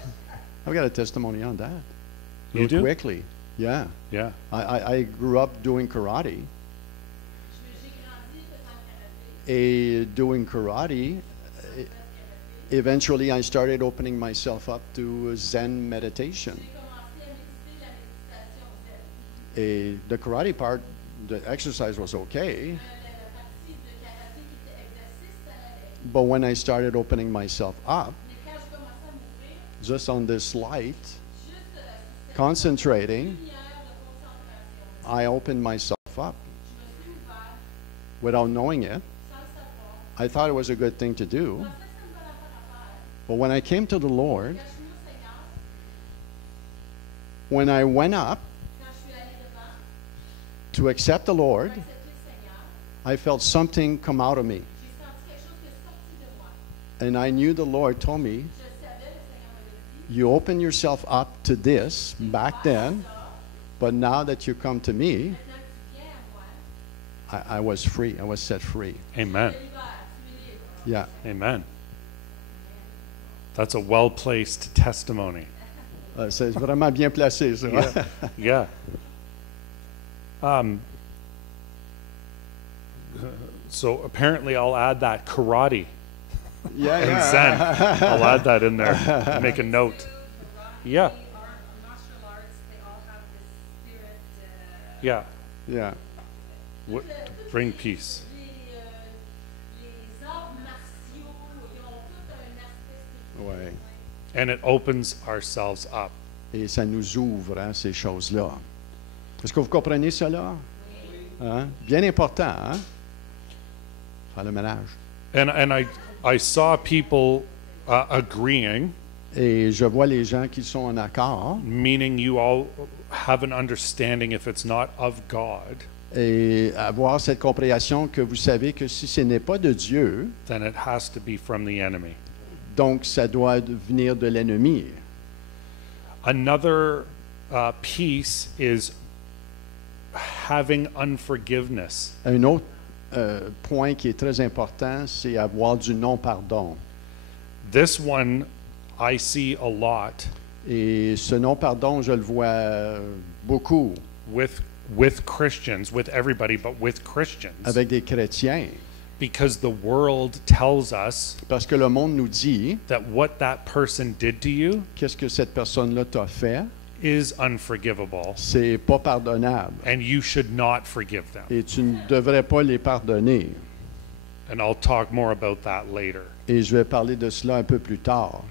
I've got a testimony on that. You Real do? Quickly. Yeah. Yeah. I grew up doing karate. J'ai grandi faisant karaté. Et doing karate, eventually I started opening myself up to Zen meditation. J'ai commencé à méditer la méditation zen. Et the karate part, the exercise was okay. La partie de karaté qui était exercice, ça allait. But when I started opening myself up, Mais quand je commençais à m'ouvrir, just on this light, juste sous cette concentrating, lumière de concentration, I opened myself up je me suis ouvert without knowing it. sans le savoir. I thought it was a good thing to do. Je pensais que c'était une bonne affaire à faire. But when I came to the Lord, Quand je suis venu au Seigneur, when I went up quand je suis allé devant, to accept the pour Lord, accepter le Seigneur, I felt something come out of me. j'ai senti quelque chose qui est sorti de moi. And I knew the Lord told me, Je savais, le Seigneur m'avait dit, you open yourself up to this back then, but now that you come to me, maintenant que tu viens à moi, I was free. I was set free. Amen. tu es libre, tu es libre. Yeah. Amen. That's a well-placed testimony. C'est vraiment bien placé, ça. Yeah. So apparently I'll add that karate Yeah, and yeah. Zen. I'll add that in there. Make a note. Yeah. Martial arts, they all have this spirit. Yeah. Yeah. What, bring peace. Les arts martiaux, ils ont tout un aspect spirituel. Ouais. And it opens ourselves up. Et ça nous ouvre, hein, ces choses-là. Est-ce que vous comprenez cela? Hein? Bien important, hein? Faire le ménage. And I saw people agreeing, Et je vois les gens qui sont en accord meaning you all have an understanding if it's not of God, et avoir cette compréhension que vous savez que si ce n'est pas de Dieu, then it has to be from the enemy. donc ça doit venir de l'ennemi. Another piece is having unforgiveness. Un autre point qui est très important, c'est avoir du non-pardon. This one I see a lot Et ce non-pardon, je le vois beaucoup with Christians, with everybody, but with Christians. avec des chrétiens. Because the world tells us Parce que le monde nous dit that what that person did to you qu'est-ce que cette personne-là t'a fait, is unforgivable c'est pas pardonnable and you should not forgive them. et tu ne devrais pas les pardonner. And I'll talk more about that later. Et je vais parler de cela un peu plus tard.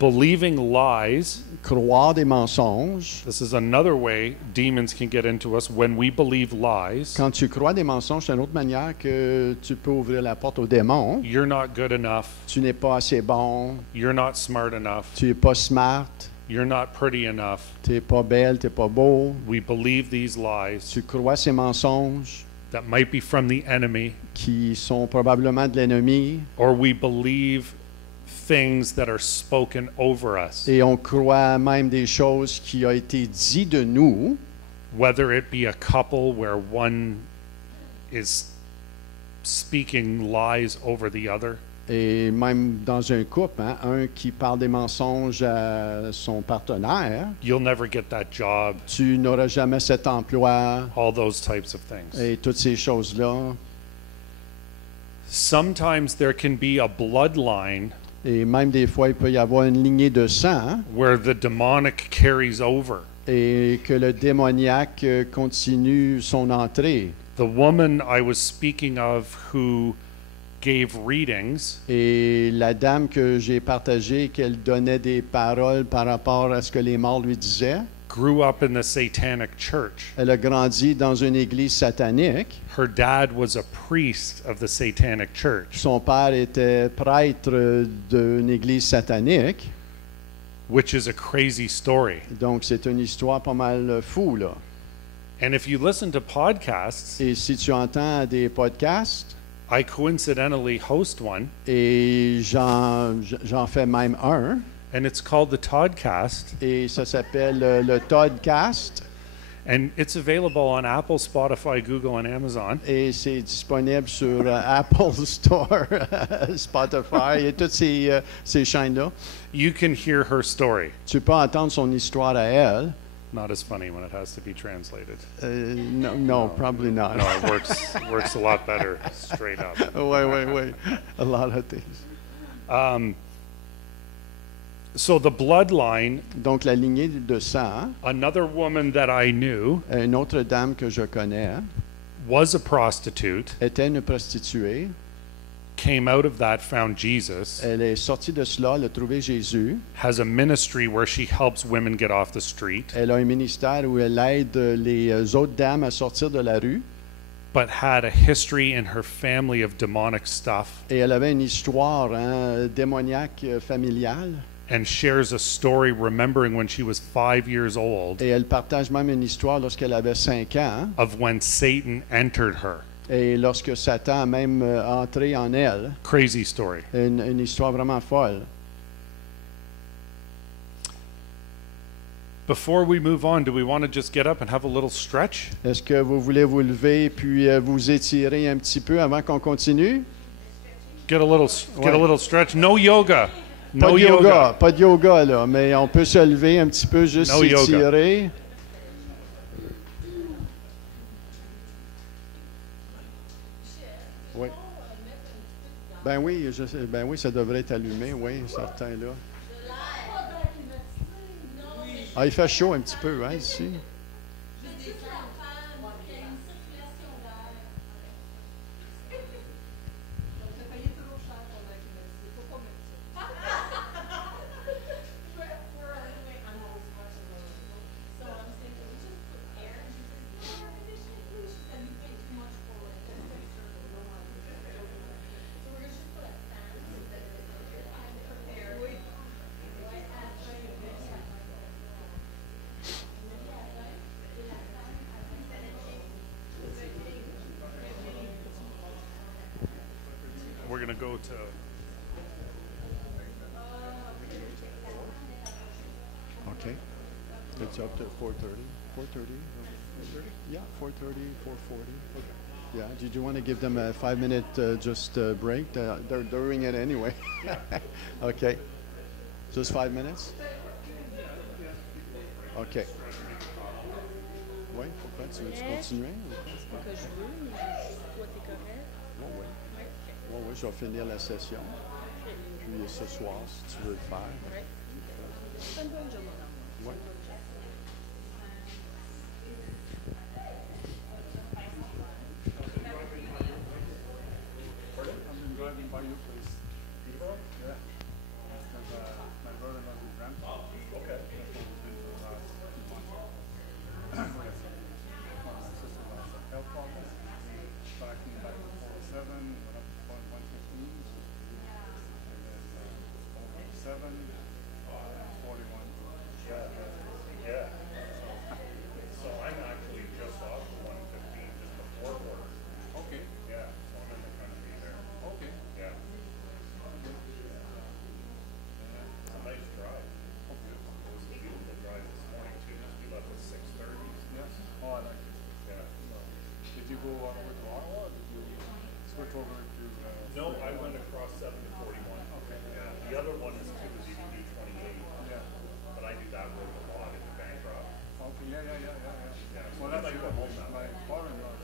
Believing lies, Croire des mensonges. this is another way demons can get into us when we believe lies. Quand tu crois des mensonges, c'est une autre manière que tu peux ouvrir la porte aux démons. You're not good enough. Tu n'es pas assez bon, You're not smart enough. tu n'es pas smart, You're not pretty enough. tu n'es pas belle, tu n'es pas beau. We believe these lies Tu crois ces mensonges that might be from the enemy, qui sont probablement de l'ennemi or we believe things that are spoken over us, et on croit même des choses qui ont été dites de nous, whether it be a couple where one is speaking lies over the other, et même dans un couple, hein, un qui parle des mensonges à son partenaire, you'll never get that job, tu n'auras jamais cet emploi all those types of things. et toutes ces choses-là. Sometimes there can be a bloodline Et même des fois, il peut y avoir une lignée de sang where the demonic carries over. et que le démoniaque continue son entrée. The woman I was speaking of who gave readings Et la dame que j'ai partagée, qu'elle donnait des paroles par rapport à ce que les morts lui disaient, grew up in the satanic church. elle a grandi dans une église satanique. Her dad was a priest of the satanic church, Son père était prêtre d'une église satanique. which is a crazy story. Donc, c'est une histoire pas mal fou, là. And if you listen to podcasts, Et si tu entends des podcasts, I coincidentally host one, et j'en fais même un, and it's called the Toddcast, et ça s'appelle le Toddcast, and it's available on Apple, Spotify, Google, and Amazon. et c'est disponible sur Apple Store, Spotify et toutes ces chaînes-là. You can hear her story. Tu peux entendre son histoire à elle. Not as funny when it has to be translated. No, probably not. No, it works a lot better straight up. Oui. A lot of things. So the bloodline, Donc, la lignée de sang, another woman that I knew une autre dame que je connais, was a prostitute, était une prostituée. came out of that, found Jesus, Elle est sortie de cela, elle a trouvé Jésus. has a ministry where she helps women get off the street, Elle a un ministère où elle aide les autres dames à sortir de la rue. but had a history in her family of demonic stuff, Et elle avait une histoire démoniaque familiale. and shares a story remembering when she was 5 years old Et elle partage même une histoire lorsqu'elle avait 5 ans. of when Satan entered her. Et lorsque Satan a même entré en elle. Crazy story. Une histoire vraiment folle. Before we move on, do we want to just get up and have a little stretch? Est-ce que vous voulez vous lever puis vous étirer un petit peu avant qu'on continue? Get a little stretch. No yoga. Pas No de yoga, pas de yoga là, mais on peut se lever un petit peu, juste No yoga. s'étirer. Oui. Ben oui, ben oui, ça devrait être allumé, oui, certain là. Ah, il fait chaud un petit peu, hein, ici. We're going to go to Okay. It's up to 4:30. 4:30? Yeah, 4:30, 4:40. Yeah, did you want to give them a 5-minute just break? They're doing it anyway. Okay. Just 5 minutes? Okay. Oui, pourquoi tu veux continuer? pas que je veux, mais toi, t'es correct. Oui, oui. Ouais, ok. Oui, oui, je vais finir la session. Ok. Puis ce soir, si tu veux le faire. Ouais. C'est une bonne job, mon amour. Oui. I've been driving by your place. Peterborough? Yeah. Because my brother-in-law's with grandpa. Okay. That's what we've been for the last 2 months. My sister has a health problem. But I came back to 407, went up to 115, and then 107, 41. Yeah. So I'm actually just off the 115, just before border. Okay. Yeah, so I'm in the country there. Okay. Yeah. It's a nice drive. Okay. It was a beautiful drive this morning too. We left at 6:30. Yes. Oh, I like it. Yeah. Did you go all the way to Ottawa, or did you switch over to? No, I went across 7 to 41. Okay. Yeah. The other one is too, is you can do 28. Yeah. But I do that road a lot in the Bancroft. Okay. Yeah. Yeah. Well, So that's I good. go home now. My father-in-law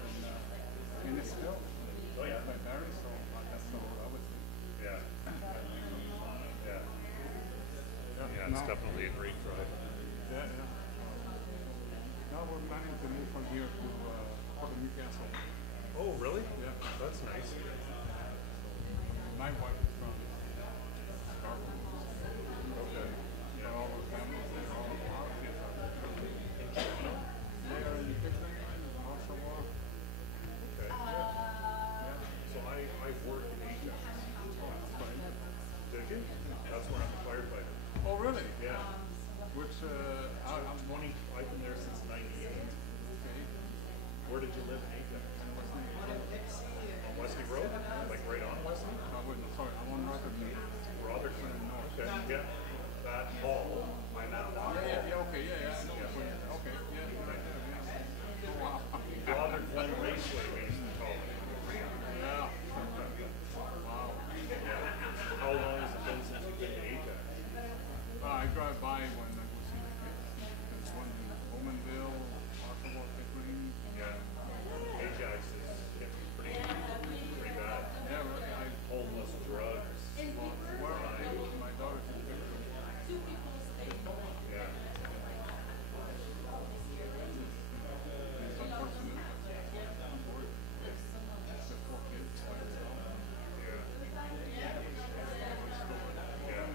in Innisfil. Oh yeah. My parents, so that's the road I would take. Yeah. Yeah. Yeah, No. it's definitely a great drive. Yeah. Now we're planning to move from here to Port of Newcastle. Oh, really? Yeah. That's nice. My wife is from Scarborough. Okay. Yeah, all our families, they're all our kids are there. They are in Kitchener and Oshawa. Okay. Yeah. So I work in Ajax. That's fine. Did you? That's where I'm a firefighter. Oh, really? Yeah. Which, I'm 20, I've been there since 98. okay. Where did you live in Ajax? On Wesley Road? Like right on Wesley? I wouldn't, sorry, I'm on Rutherford. Rotherford. Okay. Yeah. That hall, I'm at that hall. Okay, yeah, I know which one. Okay, yeah, right there, yeah. Oh, wow. Rotherford Glen Raceway, we used to call it. Yeah. Wow. How long has it been since you've been to Ajax? I drive by when I go see the kids. There's one in Bowmanville, Oshawa, Pickering. Yeah. Ajax is getting pretty bad. Yeah, right. Homeless, drugs. Where I go, my daughter's in Pickering. Yeah. It's unfortunate, but I'm worried. The 4 kids by herself. Yeah. Yeah.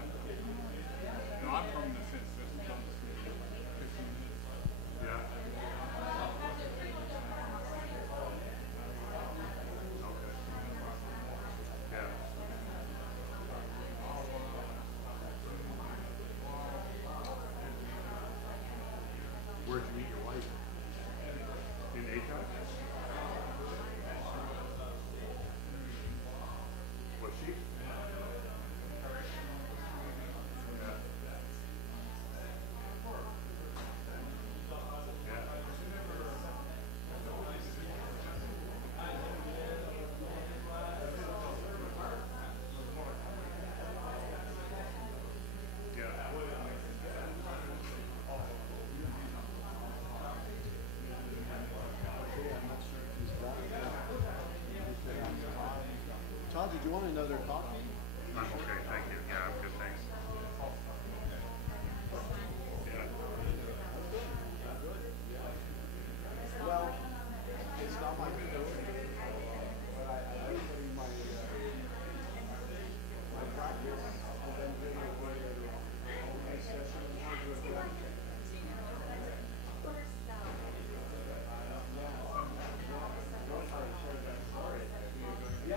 No, I'm from the sense that it's on the street, 15 minutes. Yeah. Okay. Yeah. Where'd you meet your wife? In Ajax? Was she? Todd, did you want another coffee? I'm okay, thank you. Yeah, I'm good, thanks. Yeah. Well, it's not my position, but I usually my practice and then doing my session and do it back. Yeah.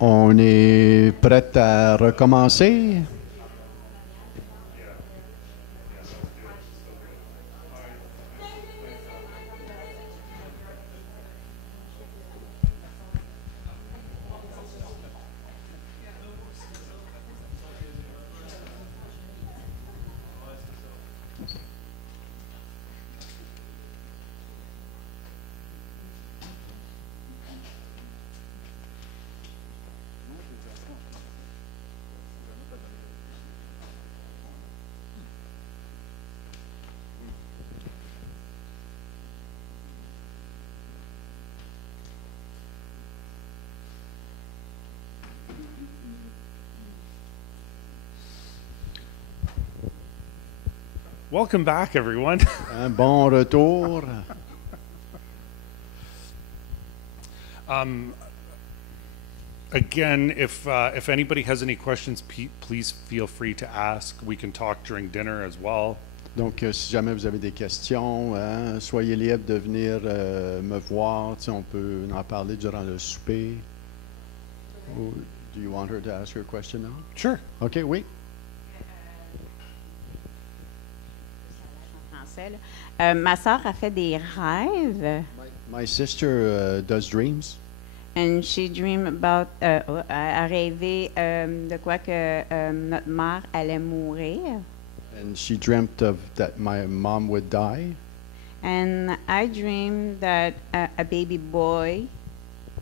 On est prêt à recommencer? Welcome back, everyone. Un bon retour. Again, if anybody has any questions, please feel free to ask. We can talk during dinner as well. Donc, si jamais vous avez des questions, hein, soyez libre de venir me voir. Tu sais, on peut en parler durant le souper. Ou, do you want her to ask her question now? Sure. OK, oui. Français, là. Ma sœur a fait des rêves. My sister does dreams. And she dreamed about, a rêvé de quoi que notre mère allait mourir. And she dreamt of that my mom would die. And I dreamed that a baby boy,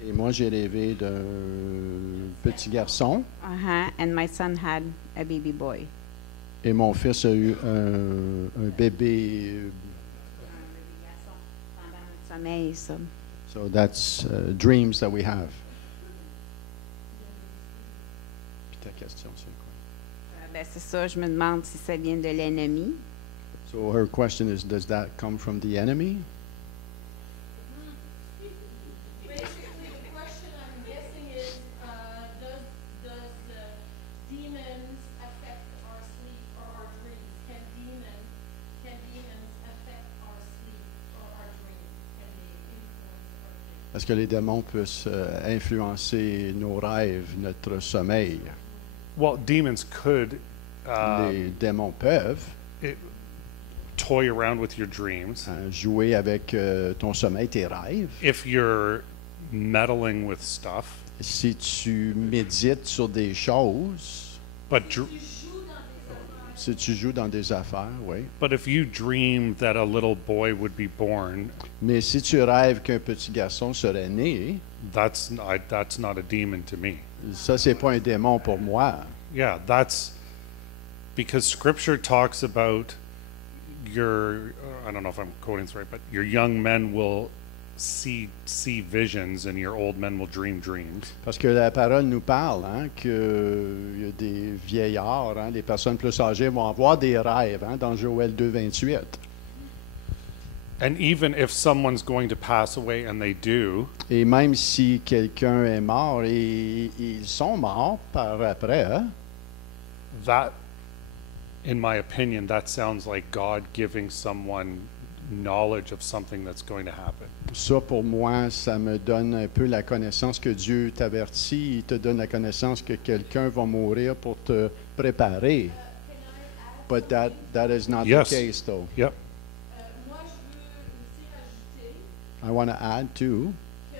Et moi, j'ai rêvé d'un petit garçon. and my son had a baby boy. Et mon fils a eu un bébé. Sommeil, ça. So that's dreams that we have. Puis ta question, c'est quoi? Ben, c'est ça, je me demande si ça vient de l'ennemi. So her question is, does that come from the enemy? Basically, the question I'm guessing is, does demons affect our sleep or our dreams? Can demons affect our sleep or our dreams? Can they influence our dreams? Est-ce que les démons peuvent influencer nos rêves, notre sommeil? Well, demons could Les démons peuvent toy around with your dreams. jouer avec ton sommeil, tes rêves. If you're meddling with stuff, Si tu médites sur des choses, but si tu joues dans des affaires, oui. but if you dream that a little boy would be born, Mais si tu rêves qu'un petit garçon serait né, that's not a demon to me. ça, c'est pas un démon pour moi. Yeah, that's because Scripture talks about your. I don't know if I'm quoting this right, but your young men will see visions, and your old men will dream dreams. Parce que la parole nous parle hein, qu'il y a des vieillards, hein, les personnes plus âgées vont avoir des rêves, hein, dans Joël 2, 28. And even if someone's going to pass away, and they do, Et même si quelqu'un est mort, et ils sont morts par après, hein, that, in my opinion, that sounds like God giving someone knowledge of something that's going to happen. ça pour moi, ça me donne un peu la connaissance que Dieu t'avertit, il te donne la connaissance que quelqu'un va mourir pour te préparer. But that is not Yes. the case, though. Yep. Moi, je veux aussi rajouter I want to add too, que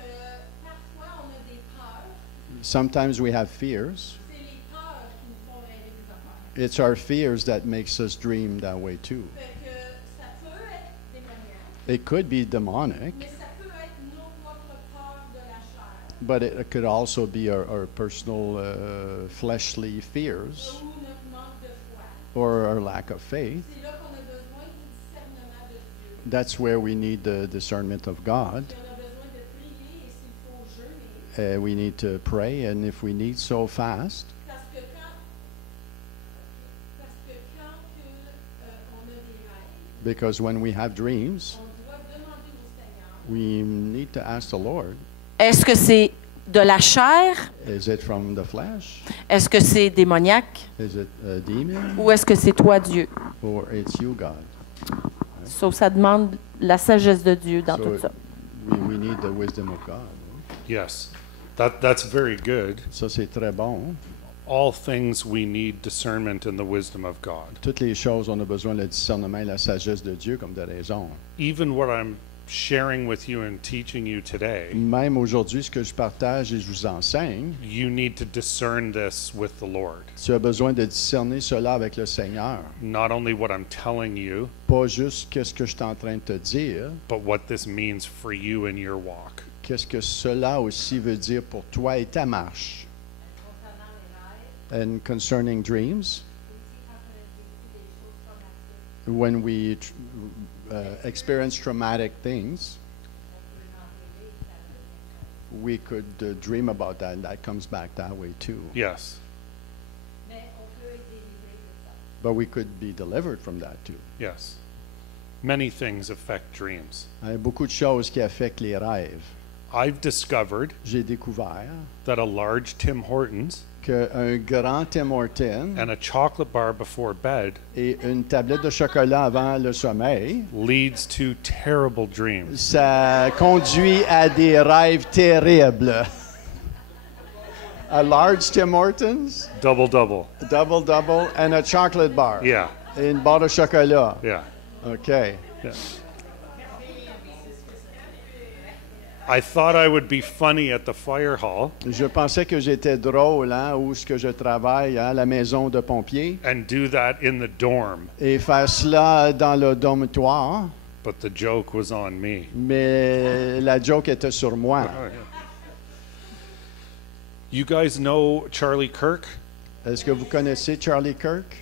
parfois on a des peurs. sometimes we have fears. C'est les peurs qui nous font rêver des affaires. It's our fears that makes us dream that way too. Fait que ça peut être démoniaque, It could be demonic, mais ça peut être nos propres peurs de la chair but it could also be our personal fleshly fears ou notre manque de foi. or our lack of faith. C'est là qu'on a besoin du discernement de Dieu. That's where we need the discernment of God. Puis on a besoin de prier et s'il faut jeûner. We need to pray, and if we need so fast, Parce que quand on a des rêves, because when we have dreams, on doit demander au Seigneur, we need to ask the Lord, Est-ce que c'est de la chair? is it from the flesh? Est-ce que c'est démoniaque? Is it a demon? Ou est-ce que c'est toi, Dieu? Or it's you, God? So, ça demande la sagesse de Dieu dans So tout ça. we need the wisdom of God. Yes. That's very good. Ça, c'est très bon. All things we need discernment and the wisdom of God. Toutes les choses, on a besoin le discernement et la sagesse de Dieu comme de raison. Even what I'm sharing with you and teaching you today, Même aujourd'hui, ce que je partage et je vous enseigne, you need to discern this with the Lord. tu as besoin de discerner cela avec le Seigneur. Not only what I'm telling you, Pas juste qu'est-ce que je suis en train de te dire, but what this means for you in your walk. qu'est-ce que cela aussi veut dire pour toi et ta marche. And concerning dreams, when we experience traumatic things, we could dream about that, and that comes back that way too. Yes. But we could be delivered from that too. Yes. Many things affect dreams. Il y a beaucoup de choses qui affectent les rêves. I've discovered J'ai découvert that a large Tim Hortons qu'un grand Tim Hortons and a chocolate bar before bed et une tablette de chocolat avant le sommeil, leads to terrible dreams. ça conduit à des rêves terribles. A large Tim Hortons, Double, double, and a chocolate bar. Yeah, Et une barre de chocolat. yeah, OK. yeah. I thought I would be funny at the fire hall Je pensais que j'étais drôle, hein, où ce que je travaille, hein, la maison de pompiers, and do that in the dorm, et faire cela dans le dortoir, but the joke was on me. mais la joke était sur moi. You guys know Charlie Kirk? Est-ce que vous connaissez Charlie Kirk?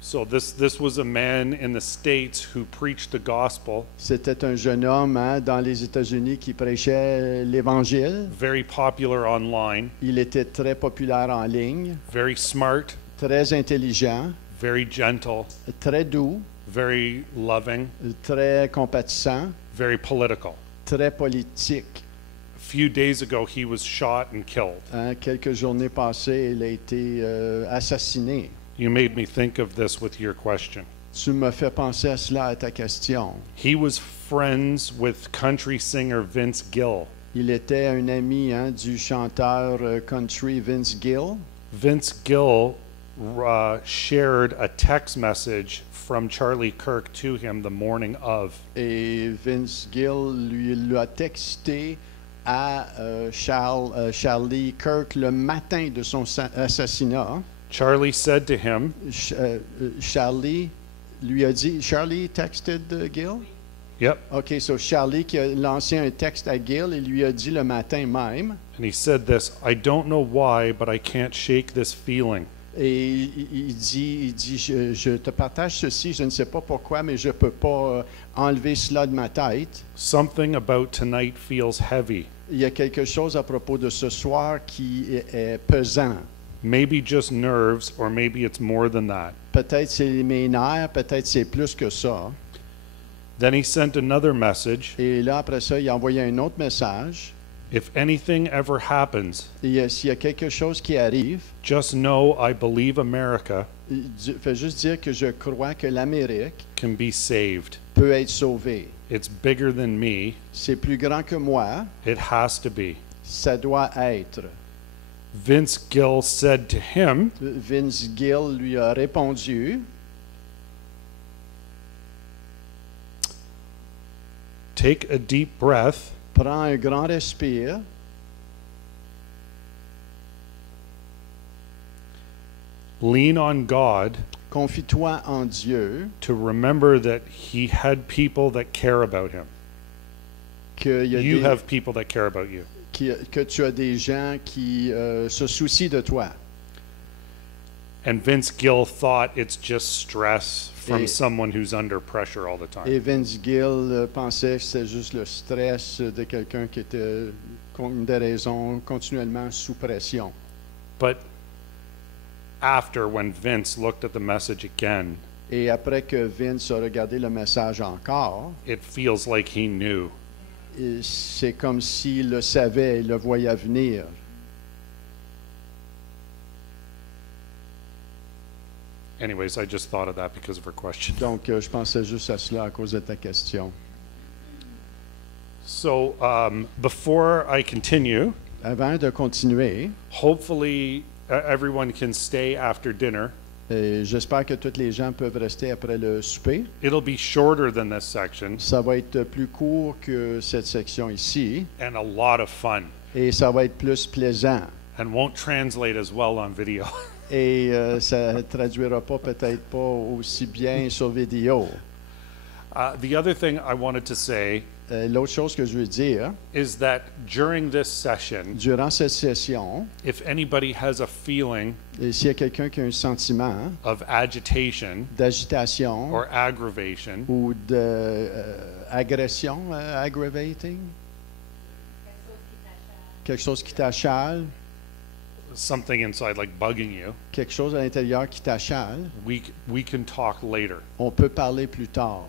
So this was a man in the States who preached the gospel, C'était un jeune homme, hein, dans les États-Unis qui prêchait l'Évangile. very popular online, Il était très populaire en ligne, very smart, très intelligent, very gentle, très doux, very loving, très compatissant, very political. très politique. A few days ago, he was shot and killed. Hein, quelques journées passées, il a été assassiné. You made me think of this with your question. Tu me fais penser à cela à ta question. He was friends with country singer Vince Gill. Il était un ami, hein, du chanteur country Vince Gill. Vince Gill shared a text message from Charlie Kirk to him the morning of. Et Vince Gill lui l'a texté à Charlie Kirk le matin de son assassinat. Charlie said to him, Charlie lui a dit, Charlie texted Gill? yep, OK, so Charlie qui a lancé un texte à Gill et lui a dit le matin même, and he said this, I don't know why, but I can't shake this feeling. et il dit je te partage ceci, je ne sais pas pourquoi, mais je ne peux pas enlever cela de ma tête. Something about tonight feels heavy. Il y a quelque chose à propos de ce soir qui est pesant. Maybe just nerves, or maybe it's more than that. Peut-être c'est mes nerfs, peut-être c'est plus que ça. Then he sent another message. Et là, après ça, il a envoyé un autre message. If anything ever happens, Et s'il y a quelque chose qui arrive, just know I believe America fais juste dire que je crois que l'Amérique can be saved. peut être sauvée. It's bigger than me. C'est plus grand que moi, It has to be. ça doit être. Vince Gill said to him, Vince Gill lui a répondu, take a deep breath, prends un grand respire, lean on God confie-toi en Dieu, to remember that he had people that care about him. que, You have people that care about you. que tu as des gens qui se soucient de toi. And Vince Gill thought it's just stress from Et- someone who's under pressure all the time. Et Vince Gill pensait que c'était juste le stress de quelqu'un qui était, pour des raisons, continuellement sous pression. But after, when Vince looked at the message again, Et après que Vince a regardé le message encore, it feels like he knew. et c'est comme s'il le savait, il le voyait venir. Anyways, I just thought of that because of her question. Donc, je pensais juste à cela à cause de ta question. So before I continue, Avant de continuer, hopefully everyone can stay after dinner. j'espère que tous les gens peuvent rester après le souper. It'll be shorter than this section Ça va être plus court que cette section ici and a lot of fun et ça va être plus plaisant. and won't translate as well on video. Et ça ne traduira pas peut-être pas aussi bien sur vidéo. The other thing I wanted to say L'autre chose que je veux dire, is that during this session, durant cette session, if anybody has a feeling et s'il y a quelqu'un qui a un sentiment of agitation d'agitation or aggravation, ou d'agression, aggravating, quelque chose qui t'achale, something inside like bugging you, quelque chose à l'intérieur qui t'achale, we can talk later. on peut parler plus tard.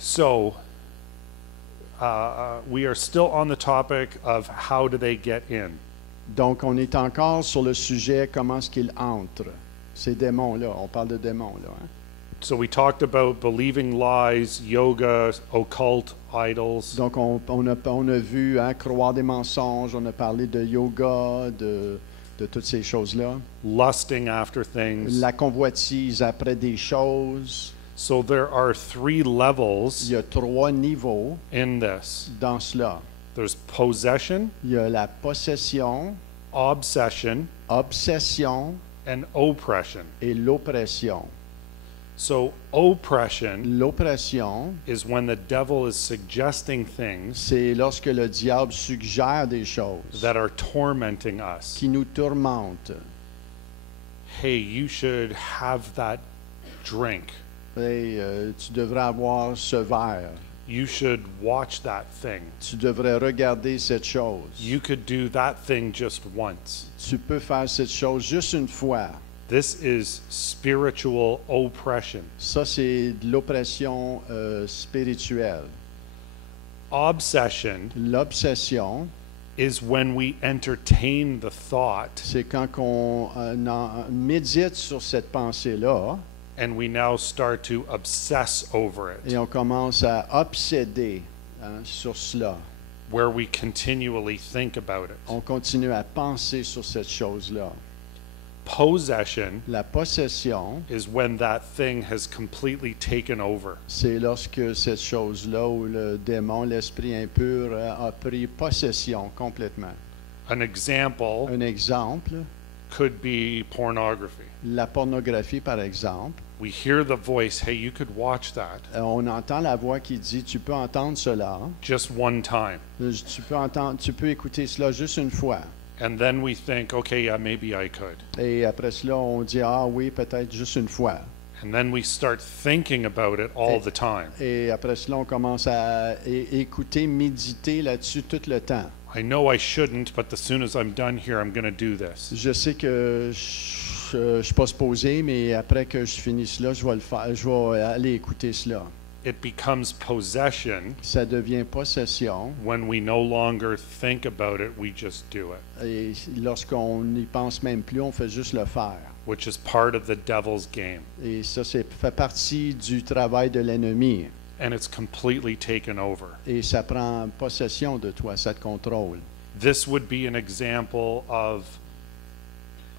So we are still on the topic of how do they get in. Donc, on est encore sur le sujet comment est-ce qu'ils entrent. Ces démons-là, on parle de démons-là. Hein? So we talked about believing lies, yoga, occult, idols. Donc, on a vu hein, croire des mensonges, on a parlé de yoga, de toutes ces choses-là. Lusting after things. La convoitise après des choses. So there are 3 levels Il y a 3 niveaux in this. dans cela. There's possession, Il y a la possession, obsession, obsession and oppression. et l'oppression. So oppression L'oppression, is when the devil is suggesting things c'est lorsque le diable suggère des choses that are tormenting us. qui nous tourmentent. Hey, you should have that drink. Hey, tu devrais avoir ce verre. You should watch that thing. Tu devrais regarder cette chose. You could do that thing just once. Tu peux faire cette chose juste une fois. This is spiritual oppression. Ça, c'est de l'oppression spirituelle. Obsession L'obsession, is when we entertain the thought c'est quand on médite sur cette pensée-là and we now start to obsess over it, et on commence à obséder hein, sur cela. where we continually think about it. On continue à penser sur cette chose-là. Possession La possession, is when that thing has completely taken over. c'est lorsque cette chose-là où le démon, l'esprit impur, a pris possession complètement. An example Un exemple, could be pornography. la pornographie par exemple. We hear the voice, hey, you could watch that On entend la voix qui dit, tu peux entendre cela, just one time. tu peux écouter cela juste une fois. And then we think, okay, yeah, maybe I could. Et après cela, on dit, ah oui, peut-être juste une fois. And then we start thinking about it all the time. Et après cela, on commence à écouter, méditer là-dessus tout le temps. I know I shouldn't, but as soon as I'm done here, I'm going to do this. Je sais que je suis pas supposé, mais après que je finis cela, je vais le faire, je vais aller écouter cela. It becomes possession Ça devient possession. when we no longer think about it, we just do it, Et lorsqu'on n'y pense même plus, on fait juste le faire. which is part of the devil's game. Et ça, fait partie du travail de l'ennemi. And it's completely taken over. Et ça prend possession de toi, ça te contrôle. This would be an example of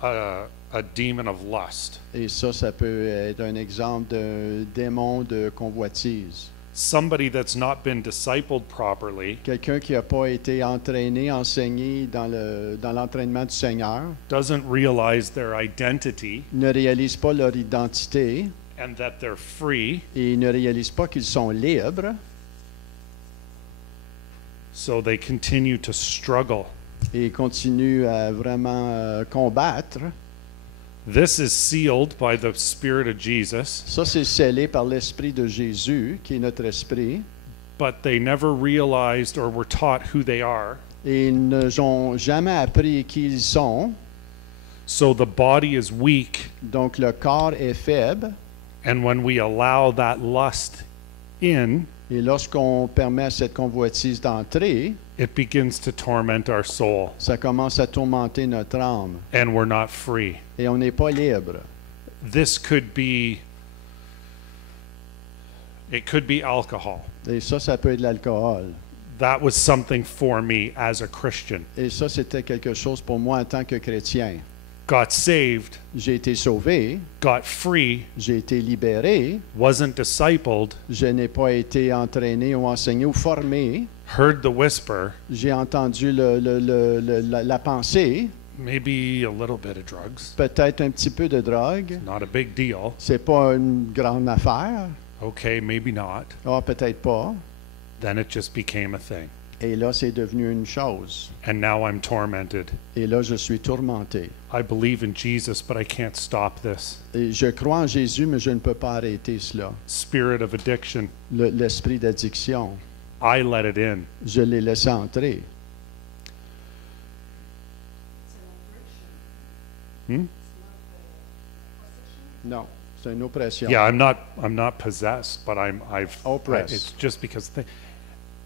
a demon of lust. Et ça peut être un exemple d'un démon de convoitise. Somebody that's not been discipled properly Quelqu'un qui n'a pas été entraîné, enseigné dans l'entraînement du Seigneur, doesn't realize their identity ne réalise pas leur identité and that they're free, et ne réalise pas qu'ils sont libres, so they continue to struggle. et continuent à vraiment combattre. This is sealed by the Spirit of Jesus, Ça, c'est scellé par l'Esprit de Jésus, qui est notre esprit. but they never realized or were taught who they are. Et ils n'ont jamais appris qui ils sont. So the body is weak, Donc, le corps est faible. and when we allow that lust in, Et lorsqu'on permet à cette convoitise d'entrer, it begins to torment our soul, ça commence à tourmenter notre âme. and we're not free. Et on n'est pas libre. This could be It could be alcohol. Et ça peut être l'alcool. That was something for me as a Christian. Et ça, c'était quelque chose pour moi en tant que chrétien. Got saved, J'ai été sauvé, got free, j'ai été libéré, wasn't discipled, je n'ai pas été entraîné ou enseigné ou formé. heard the whisper, J'ai entendu la pensée, maybe a little bit of drugs, peut-être un petit peu de drogue. not a big deal. C'est pas une grande affaire. Okay, maybe not. Ah, peut-être pas. Then it just became a thing. Et là, c'est devenu une chose. And now I'm tormented. Et là, je suis tourmenté. I believe in Jesus, but I can't stop this. Et je crois en Jésus, mais je ne peux pas arrêter cela. Spirit of addiction, L'esprit d'addiction, I let it in. je l'ai laissé entrer. Hmm? Non, c'est une oppression. Yeah, I'm not possessed, but Oppressed. it's just because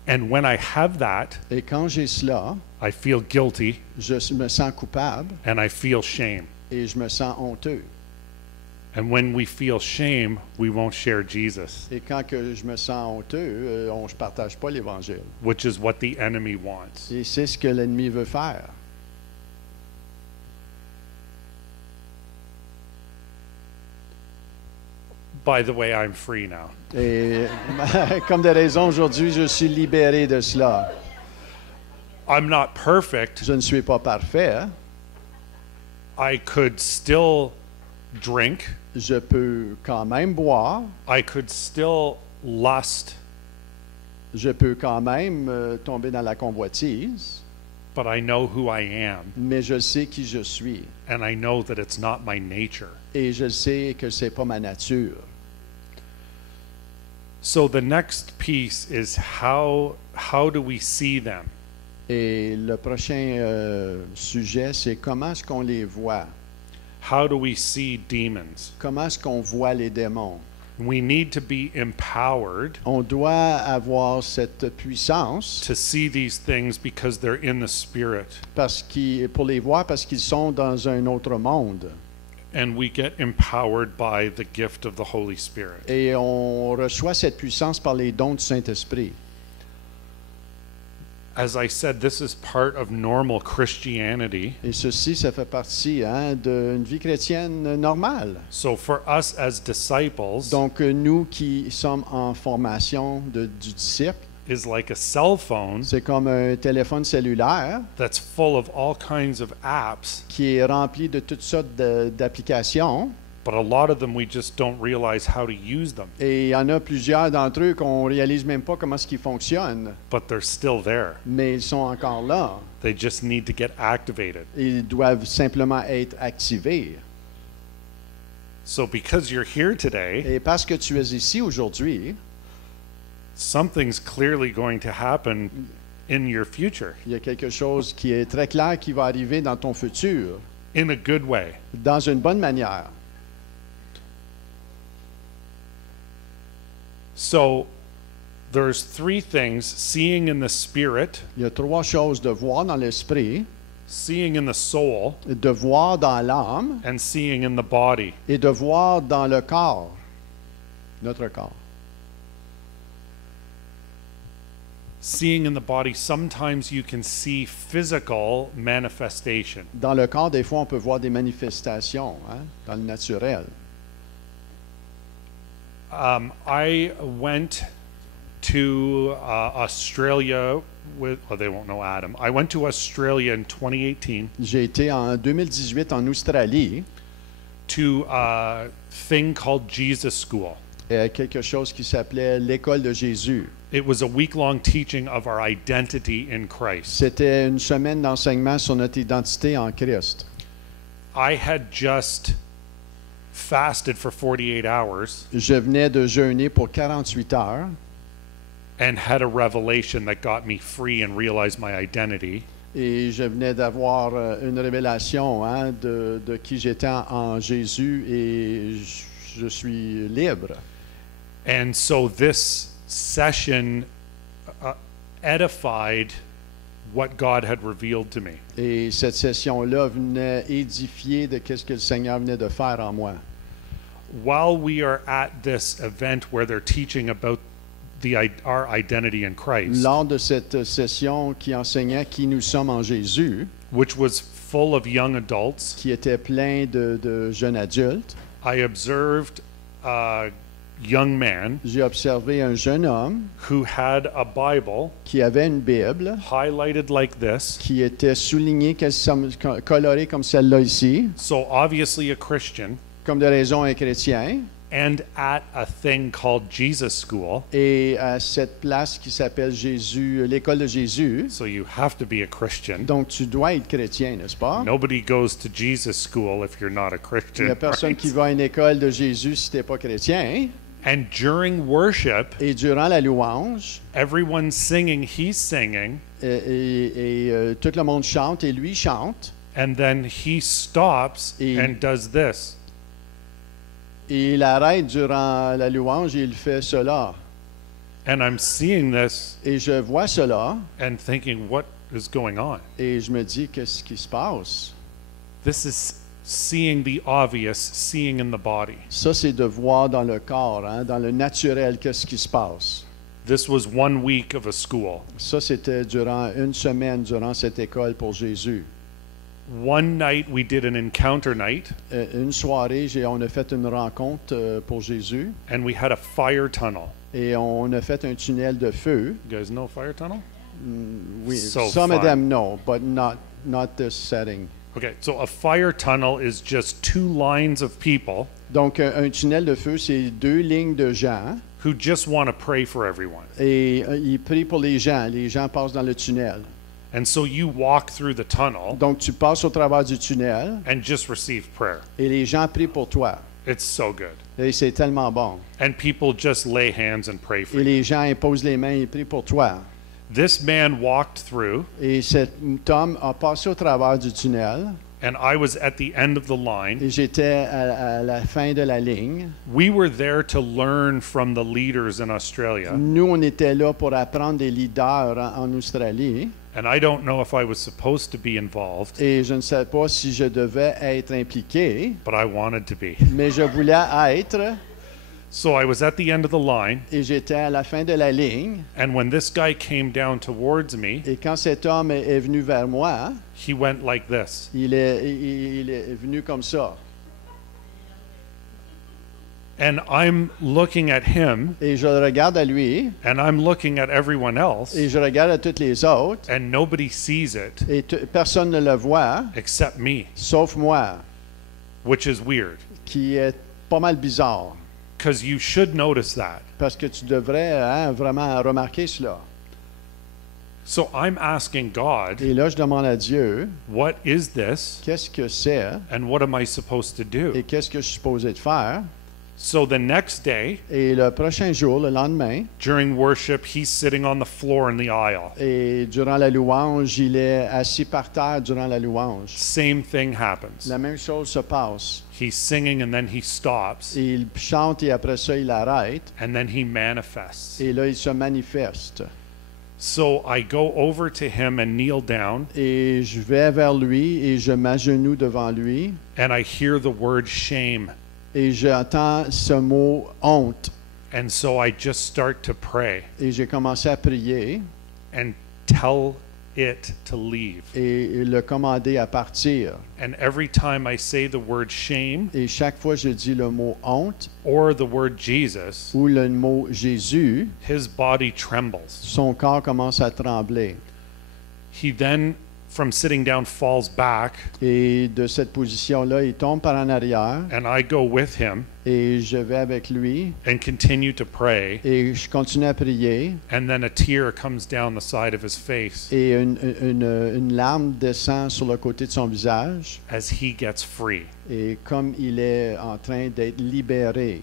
and when I have that, Et quand j'ai cela, I feel guilty je me sens coupable and I feel shame. et je me sens honteux. And when we feel shame, we won't share Jesus, Et quand que je me sens honteux, on ne partage pas l'Évangile. which is what the enemy wants. Et c'est ce que l'ennemi veut faire. By the way, I'm free now. Et comme des raisons, aujourd'hui, je suis libéré de cela. I'm not perfect. Je ne suis pas parfait. I could still drink. Je peux quand même boire. I could still lust, Je peux quand même tomber dans la convoitise. but I know who I am, Mais je sais qui je suis. and I know that it's not my nature. Et je sais que c'est pas ma nature. So the next piece is how do we see them? Et le prochain sujet, c'est comment est-ce qu'on les voit? How do we see demons? Comment est-ce qu'on voit les démons? We need to be empowered On doit avoir cette puissance to see these things because they're in the spirit, pour les voir parce qu'ils sont dans un autre monde. and we get empowered by the gift of the Holy Spirit. Et on reçoit cette puissance par les dons du Saint-Esprit. As I said, this is part of normal Christianity. Et ceci, ça fait partie d'une vie chrétienne normale. So for us as disciples, Donc, nous qui sommes en formation du disciple, is like a cell phone c'est comme un téléphone cellulaire that's full of all kinds of apps, qui est rempli de toutes sortes d'applications. but a lot of them we just don't realize how to use them, Et il y en a plusieurs d'entre eux qu'on réalise même pas comment est-ce qu'ils fonctionnent, but they're still there. mais ils sont encore là. They just need to get activated. Ils doivent simplement être activés. So because you're here today, Et parce que tu es ici aujourd'hui, something's clearly going to happen in your future il y a quelque chose qui est très clair qui va arriver dans ton futur, in a good way. dans une bonne manière. So there's three things: seeing in the spirit, Il y a trois choses: de voir dans l'esprit, seeing in the soul, de voir dans l'âme and seeing in the body. et de voir dans le corps, notre corps. Seeing in the body, sometimes you can see physical manifestation. Dans le corps, des fois, on peut voir des manifestations dans le naturel. I went to Australia with, oh, they won't know Adam. I went to Australia in 2018 J'ai été en 2018 en Australie, to a thing called Jesus School. quelque chose qui s'appelait l'école de Jésus. It was a week-long teaching of our identity in Christ. C'était une semaine d'enseignement sur notre identité en Christ. I had just fasted for 48 hours Je venais de jeûner pour 48 heures and had a revelation that got me free and realized my identity. et je venais d'avoir une révélation de qui j'étais en Jésus et je suis libre. And so this session edified what God had revealed to me. Et cette session-là venait édifier de qu'est-ce que le Seigneur venait de faire en moi. while we are at this event where they're teaching about our identity in Christ, Lors de cette session qui enseignait qui nous sommes en Jésus, which was full of young adults, qui était plein de jeunes adultes, I observed a young man j'ai observé un jeune homme who had a Bible qui avait une Bible highlighted like this, qui était soulignée, colorée comme celle-là ici, so obviously a Christian, comme de raison un chrétien, and at a thing called Jesus School, et à cette place qui s'appelle Jésus, l'école de Jésus. so you have to be a Christian. Donc tu dois être chrétien, n'est-ce pas? Nobody goes to Jesus School if you're not a Il Christian. n'y a personne right? qui va à une école de Jésus si tu n'es pas chrétien. And during worship, Et durant la louange, everyone's singing, he's singing, tout le monde chante et lui chante. and then he stops Et- and does this. Et il arrête durant la louange et il fait cela. And I'm seeing this Et je vois cela and thinking, what is going on? et je me dis, qu'est-ce qui se passe? This is seeing the obvious, seeing in the body. Ça, c'est de voir dans le corps, hein, dans le naturel, qu'est-ce qui se passe. This was 1 week of a school. Ça, c'était durant une semaine, durant cette école pour Jésus. One night we did an encounter night, Une soirée, on a fait une rencontre pour Jésus and we had a fire tunnel. et on a fait un tunnel de feu. You guys know fire tunnel? Oui, So some of fun. them know, but not this setting. Okay, so a fire tunnel is just 2 lines of people Donc, un tunnel de feu, c'est 2 lignes de gens who just want to pray for everyone. et ils prient pour les gens. Les gens passent dans le tunnel. And so you walk through the tunnel Donc, tu passes au travers du tunnel and just receive prayer. et les gens prient pour toi. It's so good. Et c'est tellement bon. And people just lay hands and pray for Et you. les gens imposent les mains et prient pour toi. This man walked through, Et cet homme a passé au travers du tunnel and I was at the end of the line. et j'étais à la fin de la ligne. We were there to learn from the leaders in Australia, Nous, on était là pour apprendre des leaders en Australie and I don't know if I was supposed to be involved, et je ne sais pas si je devais être impliqué, but I wanted to be. mais je voulais être So I was at the end of the line, et j'étais à la fin de la ligne. and when this guy came down towards me, Et quand cet homme est venu vers moi, he went like this. il est venu comme ça. And I'm looking at him, Et je le regarde à lui and I'm looking at everyone else, et je regarde à toutes les autres and nobody sees it et personne ne le voit, except me, sauf moi, which is weird, qui est pas mal bizarre. because you should notice that. Parce que tu devrais vraiment remarquer cela. So I'm asking God, Et là, je demande à Dieu, what is this, qu'est-ce que c'est and what am I supposed to do? et qu'est-ce que je suis supposé de faire. So the next day, Et le prochain jour, le lendemain, during worship, he's sitting on the floor in the aisle. et durant la louange, il est assis par terre durant la louange. Same thing happens. La même chose se passe. He's singing and then he stops, Et il chante et après ça, il arrête. and then he manifests. Et là, il se manifeste. So I go over to him and kneel down, Et je vais vers lui et je m'agenouille devant lui. and I hear the word shame. Et j'entends ce mot honte. And so I just start to pray Et j'ai commencé à prier and tell it to leave. et le commander à partir. And every time I say the word shame Et chaque fois je dis le mot honte or the word Jesus, ou le mot Jésus, his body trembles. son corps commence à trembler. He then, from sitting down, falls back, Et de cette position-là, il tombe par en arrière and I go with him et je vais avec lui and continue to pray. et je continue à prier And then a tear comes down the side of his face et une larme descend sur le côté de son visage as he gets free. et comme il est en train d'être libéré.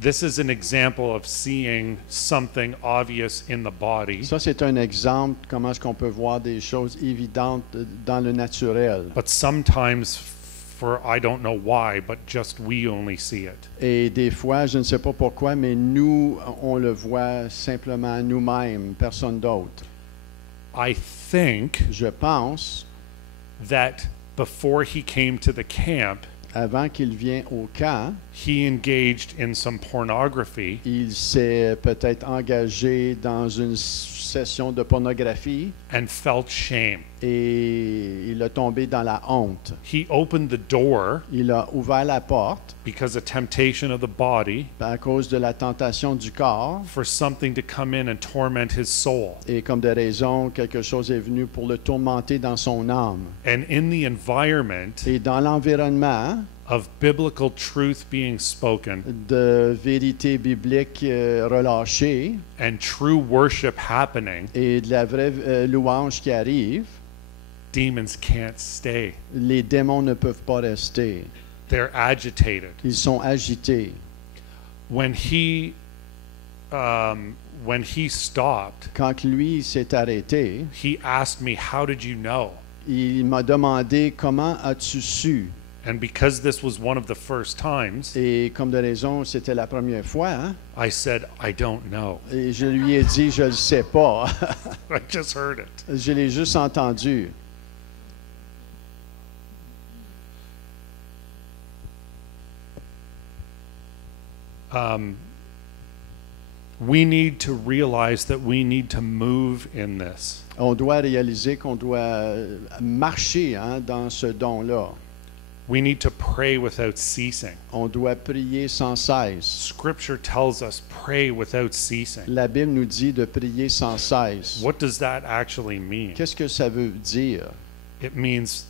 This is an example of seeing something obvious in the body, Ça, c'est un exemple comment est-ce qu'on peut voir des choses évidentes dans le naturel. but sometimes, for I don't know why, but just we only see it. Et des fois, je ne sais pas pourquoi, mais nous, on le voit simplement nous-mêmes, personne d'autre. I think Je pense that before he came to the camp, Avant qu'il vienne au camp, he engaged in some pornography il s'est peut-être engagé dans une session de pornographie and felt shame. et il a tombé dans la honte. He opened the door Il a ouvert la porte because of temptation of the body à cause de la tentation du corps for something to come in and torment his soul. et comme de raison, quelque chose est venu pour le tourmenter dans son âme. And in the environment Et dans l'environnement of biblical truth being spoken de vérité biblique relâchée and true worship happening, et de la vraie louange qui arrive, demons can't stay. les démons ne peuvent pas rester. They're agitated. Ils sont agités. When he stopped, Quand lui s'est arrêté, he asked me, "How did you know?" il m'a demandé comment as-tu su? And because this was one of the first times, Et comme de raison, c'était la première fois, hein? I said, "I don't know. Et je lui ai dit, je ne le sais pas. I just heard it." Je l'ai juste entendu. We need to realize that we need to move in this. On doit réaliser qu'on doit marcher hein, dans ce don-là. We need to pray without ceasing. On doit prier sans cesse. Scripture tells us pray without ceasing. La Bible nous dit de prier sans cesse. What does that actually mean? Qu'est-ce que ça veut dire? It means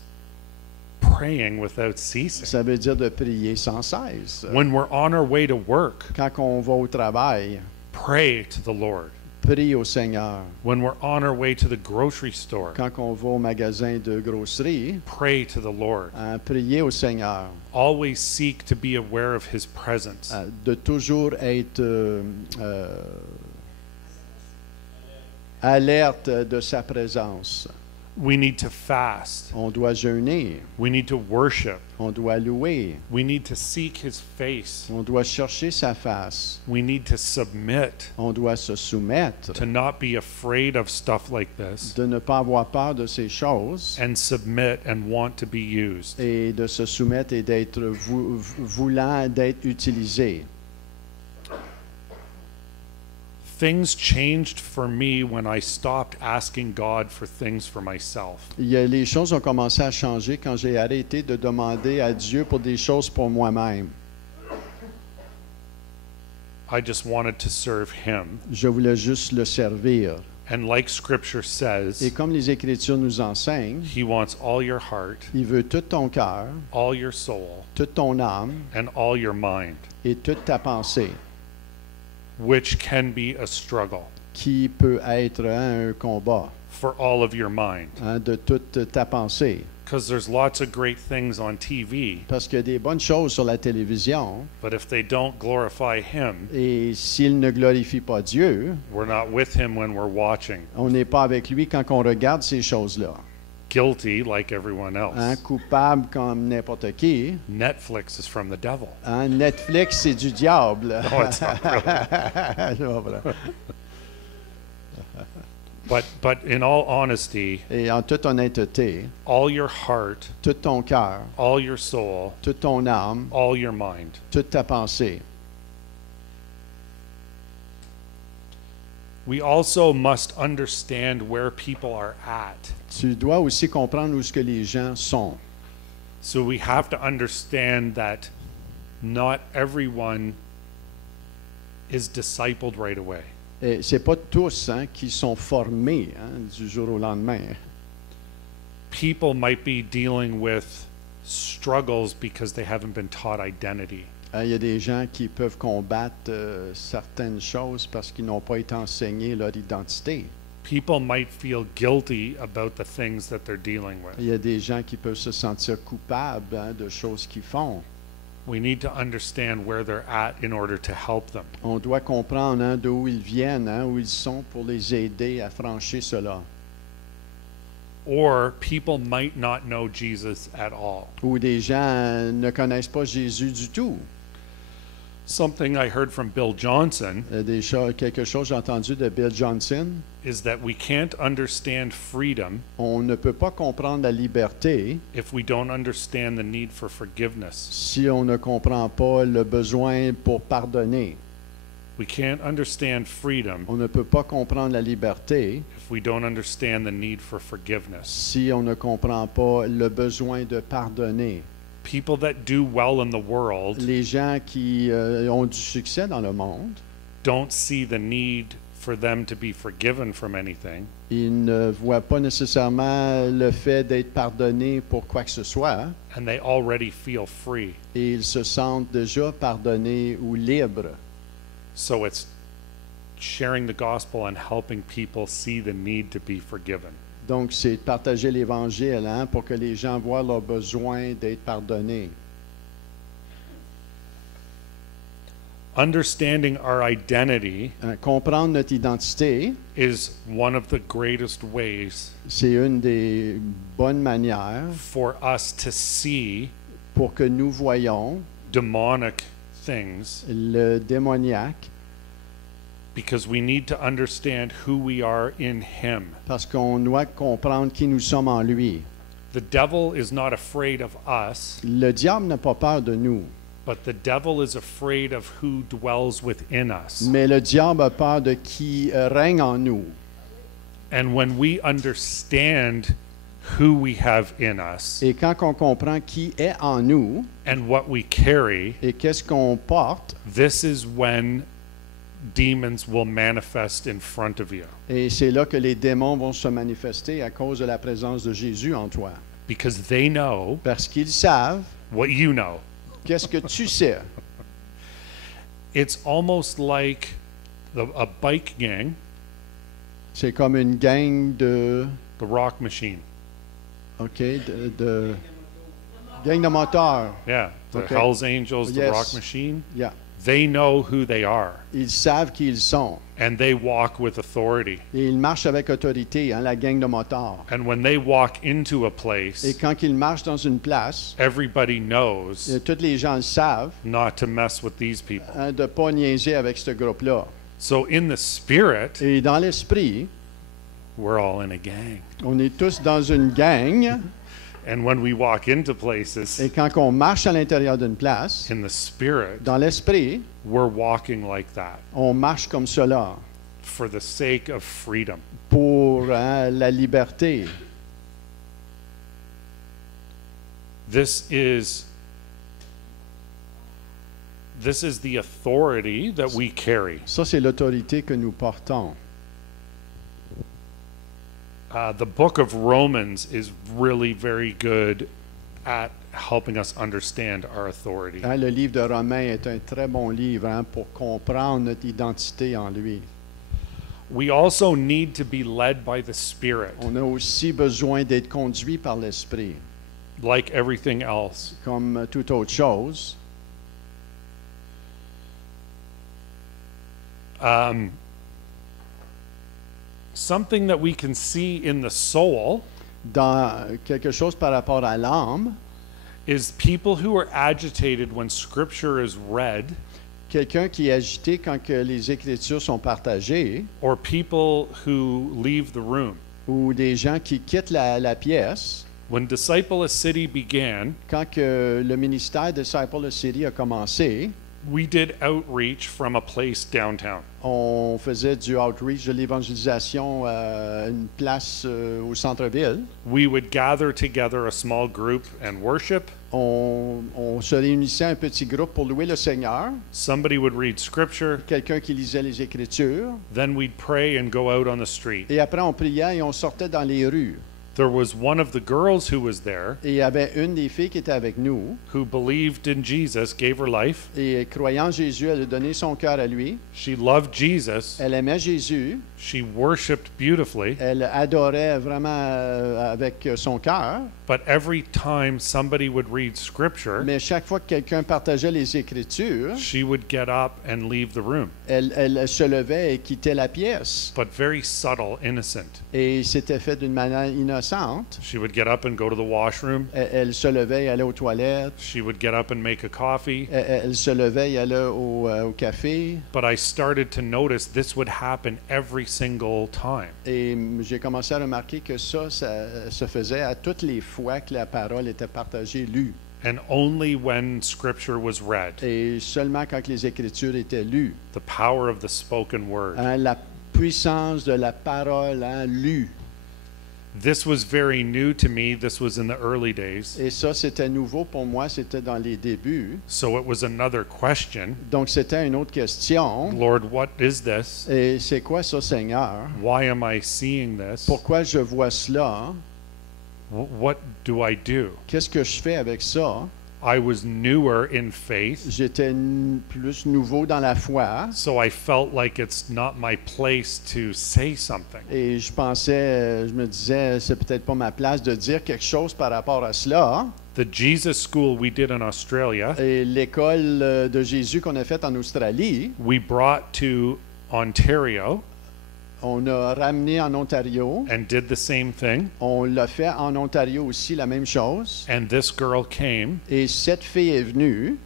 praying without ceasing. Ça veut dire de prier sans cesse. When we're on our way to work, Quand on va au travail, pray to the Lord. prie au Seigneur. When we're on our way to the grocery store, Quand on va au magasin de grosserie, pray to the Lord. prier au Seigneur. Always seek to be aware of His presence. De toujours être alerte de sa présence. We need to fast. On doit jeûner. We need to worship. On doit louer. We need to seek His face. On doit chercher sa face. We need to submit, On doit se soumettre. to not be afraid of stuff like this, De ne pas avoir peur de ces choses. and submit and want to be used. Et de se soumettre et d'être voulant d'être utilisé. Things changed for me when I stopped asking God for things for myself. Les choses ont commencé à changer quand j'ai arrêté de demander à Dieu pour des choses pour moi-même. I just wanted to serve Him. Je voulais juste le servir. And like Scripture says, Et comme les Écritures nous enseignent, He wants all your heart, il veut tout ton cœur, all your soul, toute ton âme and all your mind, et toute ta pensée, which can be a struggle qui peut être hein, un combat for all of your mind. hein, de toute ta pensée. Because there's lots of great things on TV, Parce qu'il y a des bonnes choses sur la télévision, but if they don't glorify Him, et s'il ne glorifie pas Dieu, we're not with Him when we're watching. on n'est pas avec lui quand on regarde ces choses-là. Guilty like everyone Hein, else. coupable comme n'importe qui. Netflix is from the devil. Hein, Netflix, c'est du diable. No, it's not really. C'est pas vrai. But in all honesty, Et en toute honnêteté, all your heart, tout ton cœur, all your soul, toute ton âme, all your mind. toute ta pensée. We also must understand where people are at. Tu dois aussi comprendre où est-ce que les gens sont. So we have to understand that not everyone is discipled right away. Et c'est pas tous hein, qui sont formés hein, du jour au lendemain. People might be dealing with struggles because they haven't been taught identity. Il y a des gens qui peuvent combattre certaines choses parce qu'ils n'ont pas été enseignés leur identité. People might feel guilty about the things that they're dealing with. Il y a des gens qui peuvent se sentir coupables hein, de choses qu'ils font. We need to understand where they're at in order to help them. On doit comprendre hein, d'où ils viennent, hein, où ils sont pour les aider à franchir cela. Or people might not know Jesus at all. Ou des gens ne connaissent pas Jésus du tout. Something I heard from Bill Johnson Quelque chose j'ai entendu de Bill Johnson. is that we can't understand freedom On ne peut pas comprendre la liberté if we don't understand the need for forgiveness. si on ne comprend pas le besoin pour pardonner. We can't understand freedom On ne peut pas comprendre la liberté if we don't understand the need for forgiveness. si on ne comprend pas le besoin de pardonner. People that do well in the world Les gens qui ont du succès dans le monde, don't see the need for them to be forgiven from anything. ils ne voient pas nécessairement le fait d'être pardonnés pour quoi que ce soit, And they already feel free. et ils se sentent déjà pardonnés ou libres. So it's sharing the gospel and helping people see the need to be forgiven. Donc, c'est de partager l'Évangile pour que les gens voient leur besoin d'être pardonnés. Understanding our identity Comprendre notre identité, is one of the greatest ways c'est une des bonnes manières for us to see pour que nous voyions demonic things, le démoniaque, because we need to understand who we are in Him. parce qu'on doit comprendre qui nous sommes en lui. The devil is not afraid of us, Le diable n'a pas peur de nous, but the devil is afraid of who dwells within us. mais le diable a peur de qui règne en nous. And when we understand who we have in us Et quand on comprend qui est en nous and what we carry, et qu'est-ce qu'on porte, this is when demons will manifest in front of you, et c'est là que les démons vont se manifester à cause de la présence de Jésus en toi. because they know Parce qu'ils savent what you know. qu'est-ce que tu sais. It's almost like a bike gang, C'est comme une gang de... the Rock Machine. OK, gang de moteurs. Yeah, the Okay. Hells Angels, the Yes. Rock Machine. Yeah. They know who they are, Ils savent qui ils sont. and they walk with authority. Et ils marchent avec autorité, la gang de motards. And when they walk into a Et place, quand ils marchent dans une place, everybody knows tous les gens le savent, not to mess with these people. de ne pas niaiser avec ce groupe-là. So in the spirit, Et dans l'esprit, we're all in a gang. on est tous dans une gang. And when we walk into places Et quand on marche à l'intérieur d'une place, in the spirit, dans l'esprit, we're walking like that on marche comme cela for the sake of freedom. pour la liberté. This is the authority that we carry. Ça, c'est l'autorité que nous portons. The book of Romans is really very good at helping us understand our authority. Le livre de Romains est un très bon livre pour comprendre notre identité en lui. We also need to be led by the Spirit, On a aussi besoin d'être conduit par l'esprit, like everything else. comme toute autre chose. Something that we can see in the soul Dans quelque chose par rapport à l'âme, is people who are agitated when Scripture is read, quelqu'un qui est agité quand que les Écritures sont partagées, or people who leave the room. ou des gens qui quittent la pièce. When Disciple City began, Quand que le ministère de Disciple City a commencé, we did outreach from a place downtown. on faisait du outreach, de l'évangélisation à une place au centre-ville. We would gather together a small group and worship. On se réunissait un petit groupe pour louer le Seigneur, Somebody would read Scripture. quelqu'un qui lisait les Écritures, Then we'd pray and go out on the street. et après on priait et on sortait dans les rues. There was one of the girls who was there Et il y avait une des filles qui était avec nous, who believed in Jesus, gave her life. et croyant en Jésus, elle a donné son cœur à lui. She loved Jesus. Elle aimait Jésus, She worshiped beautifully. elle adorait vraiment avec son cœur, But every time somebody would read Scripture, mais chaque fois que quelqu'un partageait les Écritures, she would get up and leave the room. elle se levait et quittait la pièce. But very subtle, innocent. Et c'était fait d'une manière innocente innocente. She would get up and go to the washroom. Elle se levait et allait aux toilettes. She would get up and make a coffee. Elle se levait et allait au café. But I started to notice this would happen every single time. Et j'ai commencé à remarquer que ça se faisait à toutes les fois que la parole était partagée, lue. And only when scripture was read, Et seulement quand les Écritures étaient lues. the power of the spoken word. Hein, la puissance de la parole, hein, lue. This was very new to me. This was in the early days. Et ça, c'était nouveau pour moi, c'était dans les débuts. So it was another question. Donc, c'était une autre question. Lord, what is this? Et c'est quoi ça, Seigneur? Why am I seeing this? Pourquoi je vois cela? What do I do? Qu'est-ce que je fais avec ça? I was newer in faith, J'étais plus nouveau dans la foi. so I felt like it's not my place to say something. Et je me disais, c'est peut-être pas ma place de dire quelque chose par rapport à cela. The Jesus school we did in Australia, Et l'école de Jésus qu'on a faite en Australie, we brought to Ontario on a ramené en Ontario. and did the same thing. On l'a fait en Ontario aussi, la même chose. And this girl came Et cette fille est venue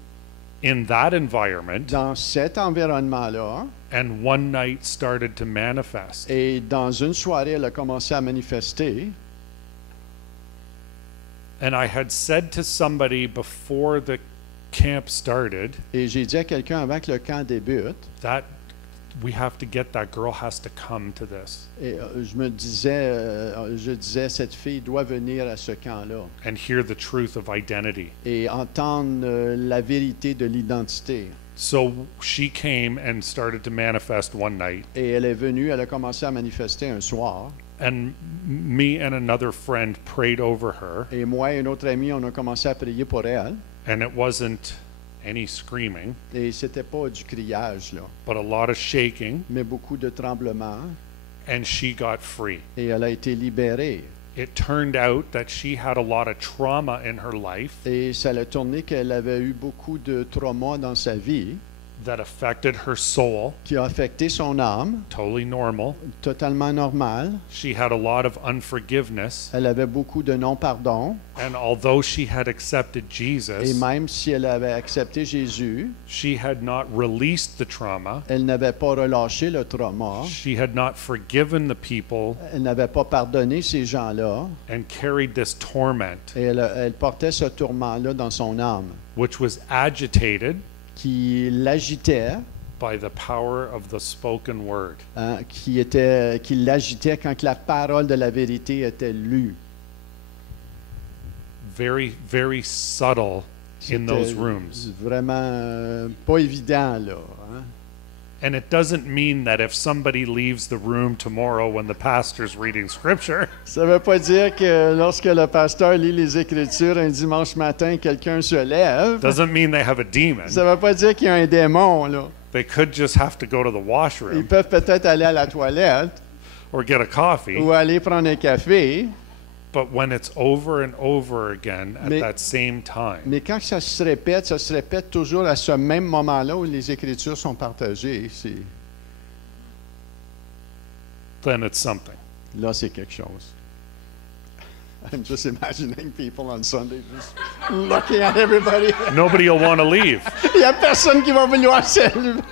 in that environment dans cet environnement-là. and one night started to manifest. Et dans une soirée, elle a commencé à manifester. And I had said to somebody before the camp started Et j'ai dit à quelqu'un avant que le camp débute, that we have to get that girl has to come to this et je disais, cette fille doit venir à ce camp-là and hear the truth of identity. et entendre la vérité de l'identité. So she came and started to manifest one night, Et elle est venue, elle a commencé à manifester un soir. and me and another friend prayed over her, Et moi et un autre ami, on a commencé à prier pour elle. and it wasn't any screaming, Et c'était pas du criage, là, but a lot of shaking, mais beaucoup de tremblements. and she got free. Et elle a été libérée. It turned out that she had a lot of trauma in her life Et ça l'a tourné qu'elle avait eu beaucoup de traumas dans sa vie that affected her soul, qui a affecté son âme, totally normal. totalement normal. She had a lot of unforgiveness, Elle avait beaucoup de non-pardon. and although she had accepted Et Jesus, même si elle avait accepté Jésus, she had not released the trauma. elle n'avait pas relâché le trauma. She had not forgiven the people Elle n'avait pas pardonné ces gens-là. and carried this torment, Et elle portait ce tourment-là dans son âme, which was agitated qui l'agitait, by the power of the spoken word. hein, qui l'agitait quand que la parole de la vérité était lue. Very, very subtle in those C'était rooms. vraiment pas évident, là. Hein. And it doesn't mean that if somebody leaves the room tomorrow when the pastor's reading scripture, Ça ne veut pas dire que lorsque le pasteur lit les Écritures un dimanche matin, quelqu'un se lève. doesn't mean they have a demon. Ça ne veut pas dire qu'il y a un démon, là. They could just have to go to the Ils washroom peuvent peut-être aller à la toilette or get a coffee. ou aller prendre un café, But when it's over and over again at Mais- that same time, mais quand ça se répète toujours à ce même moment-là où les Écritures sont partagées. then it's something. Là, c'est quelque chose. I'm just imagining people on Sunday just looking at everybody. Nobody will want to leave. Il n'y a personne qui va vouloir se lever.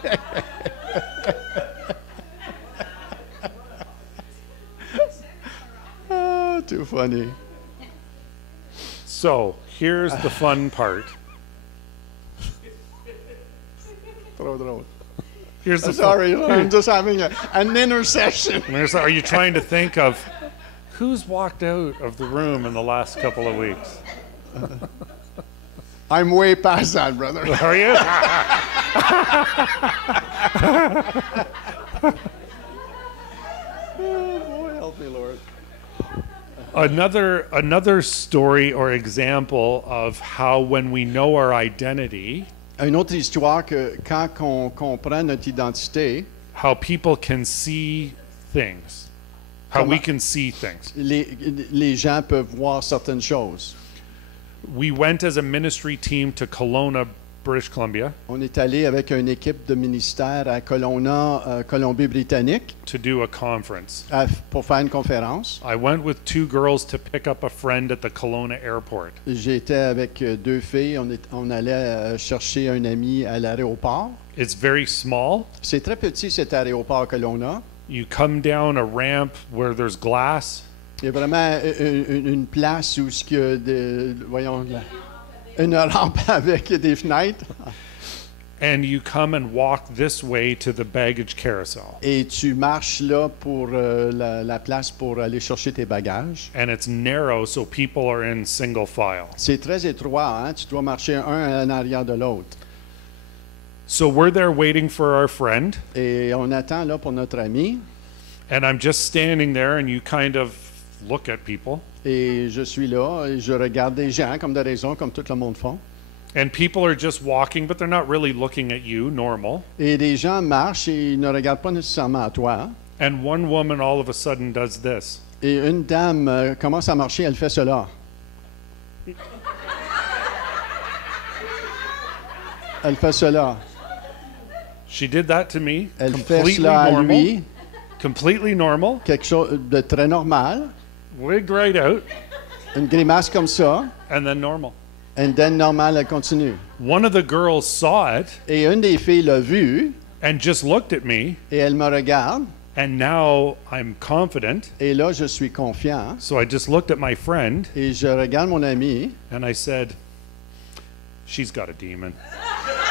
Oh, too funny. So here's the fun part. Trop drôle. Here's the Sorry, fun. I'm just having an intercession. Are you trying to think of who's walked out of the room in the last couple of weeks? I'm way past that, brother. Are you? Oh, boy, help me, Lord. Another story or example of how when we know our identity, Une autre histoire que quand on comprend notre identité, how people can see things, how we Comment- can see things. les gens peuvent voir certaines choses. We went as a ministry team to Kelowna British Columbia, On est allé avec une équipe de ministère à Kelowna, Colombie-Britannique, to do a conference. pour faire une conférence. I went with 2 girls to pick up a friend at the Kelowna airport. J'étais avec 2 filles. On allait chercher un ami à l'aéroport. It's very small. C'est très petit, cet aéroport Kelowna. You come down a ramp where there's glass, Il y a vraiment une place où il y a une rampe avec des fenêtres. and you come and walk this way to the baggage carousel. Et tu marches là pour la place pour aller chercher tes bagages. And it's narrow, so people are in single file. C'est très étroit, hein? Tu dois marcher un en arrière de l'autre. So we're there waiting for our friend, Et on attend là pour notre ami. and I'm just standing there, and you kind of look at people, Et je suis là et je regarde des gens comme de raison, comme tout le monde font. and people are just walking, but they're not really looking at you, normal. Et des gens marchent et ils ne regardent pas nécessairement à toi. And one woman all of a sudden does this. Et une dame commence à marcher, elle fait cela. Elle fait cela. She did that to me, Elle fait completely cela à normal, lui, completely normal, quelque chose de très normal. wigged right out, Une grimace comme ça. and then normal. And then normal, elle continue. One of the girls saw it Et une des filles l'a vu and just looked at me, et elle me regarde. and now I'm confident. Et là, je suis confiant. So I just looked at my friend Et je regarde mon ami. and I said, she's got a demon.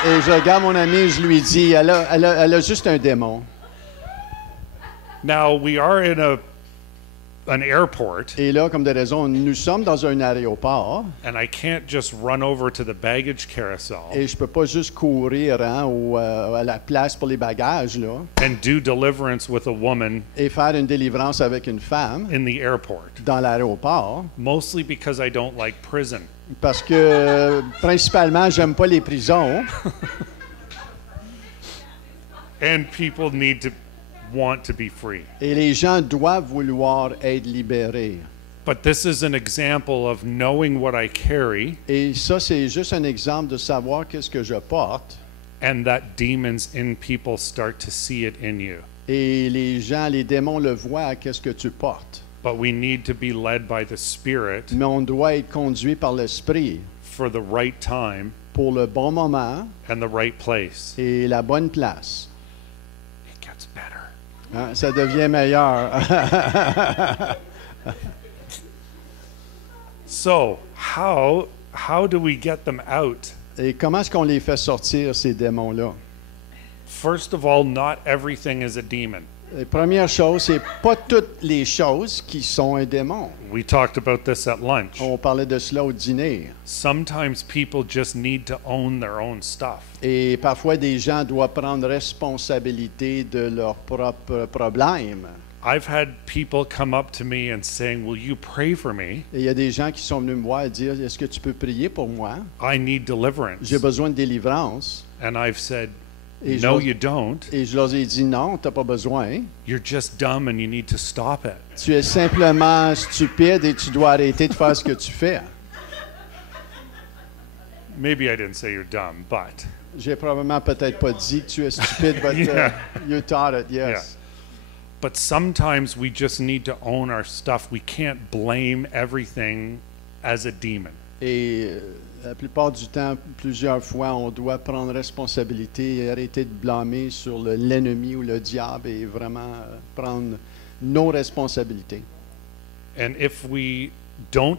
Et je regarde mon ami et je lui dis, elle a juste un démon. Now we are in an airport, Et là, comme de raison, nous sommes dans un aéroport and I can't just run over to the baggage carousel et je peux pas juste courir hein, à la place pour les bagages là, and do deliverance with a woman et faire une délivrance avec une femme in the airport, dans l'aéroport mostly because I don't like prison. parce que principalement, j'aime pas les prisons And people need to want to be free. et les gens doivent vouloir être libérés. But this is an example of knowing what I carry Et ça, c'est juste un exemple de savoir qu'est-ce que je porte. and that demons in people start to see it in you. Et les gens, les démons le voient, qu'est-ce que tu portes. But we need to be led by the Spirit Mais on doit être conduit par l'Esprit for the right time pour le bon moment and the right place. et la bonne place. It gets better. Hein, ça devient meilleur. So, how do we get them out? Et comment est-ce qu'on les fait sortir, ces démons-là? First of all, not everything is a demon. La première chose, c'est pas toutes les choses qui sont un démon. We talked about this at lunch. On parlait de cela au dîner. Sometimes people just need to own their own stuff. Et parfois, des gens doivent prendre responsabilité de leurs propres problèmes. I've had people come up to me and saying, "Will you pray for me? Et il y a des gens qui sont venus me voir et dire, est-ce que tu peux prier pour moi? I need deliverance." J'ai besoin de délivrance. And I've said, Et "No, je, you don't. et je leur ai dit, non, tu n'as pas besoin. You're just dumb and you need to stop it." Tu es simplement stupide et tu dois arrêter de faire ce que tu fais. Maybe I didn't say you're dumb, but J'ai probablement peut-être pas dit que tu es stupide, but Yeah. you thought it, yes. but sometimes we just need to own our stuff. We can't blame everything as a demon. Et la plupart du temps, plusieurs fois, on doit prendre responsabilité et arrêter de blâmer sur l'ennemi ou le diable et vraiment prendre nos responsabilités. And if we don't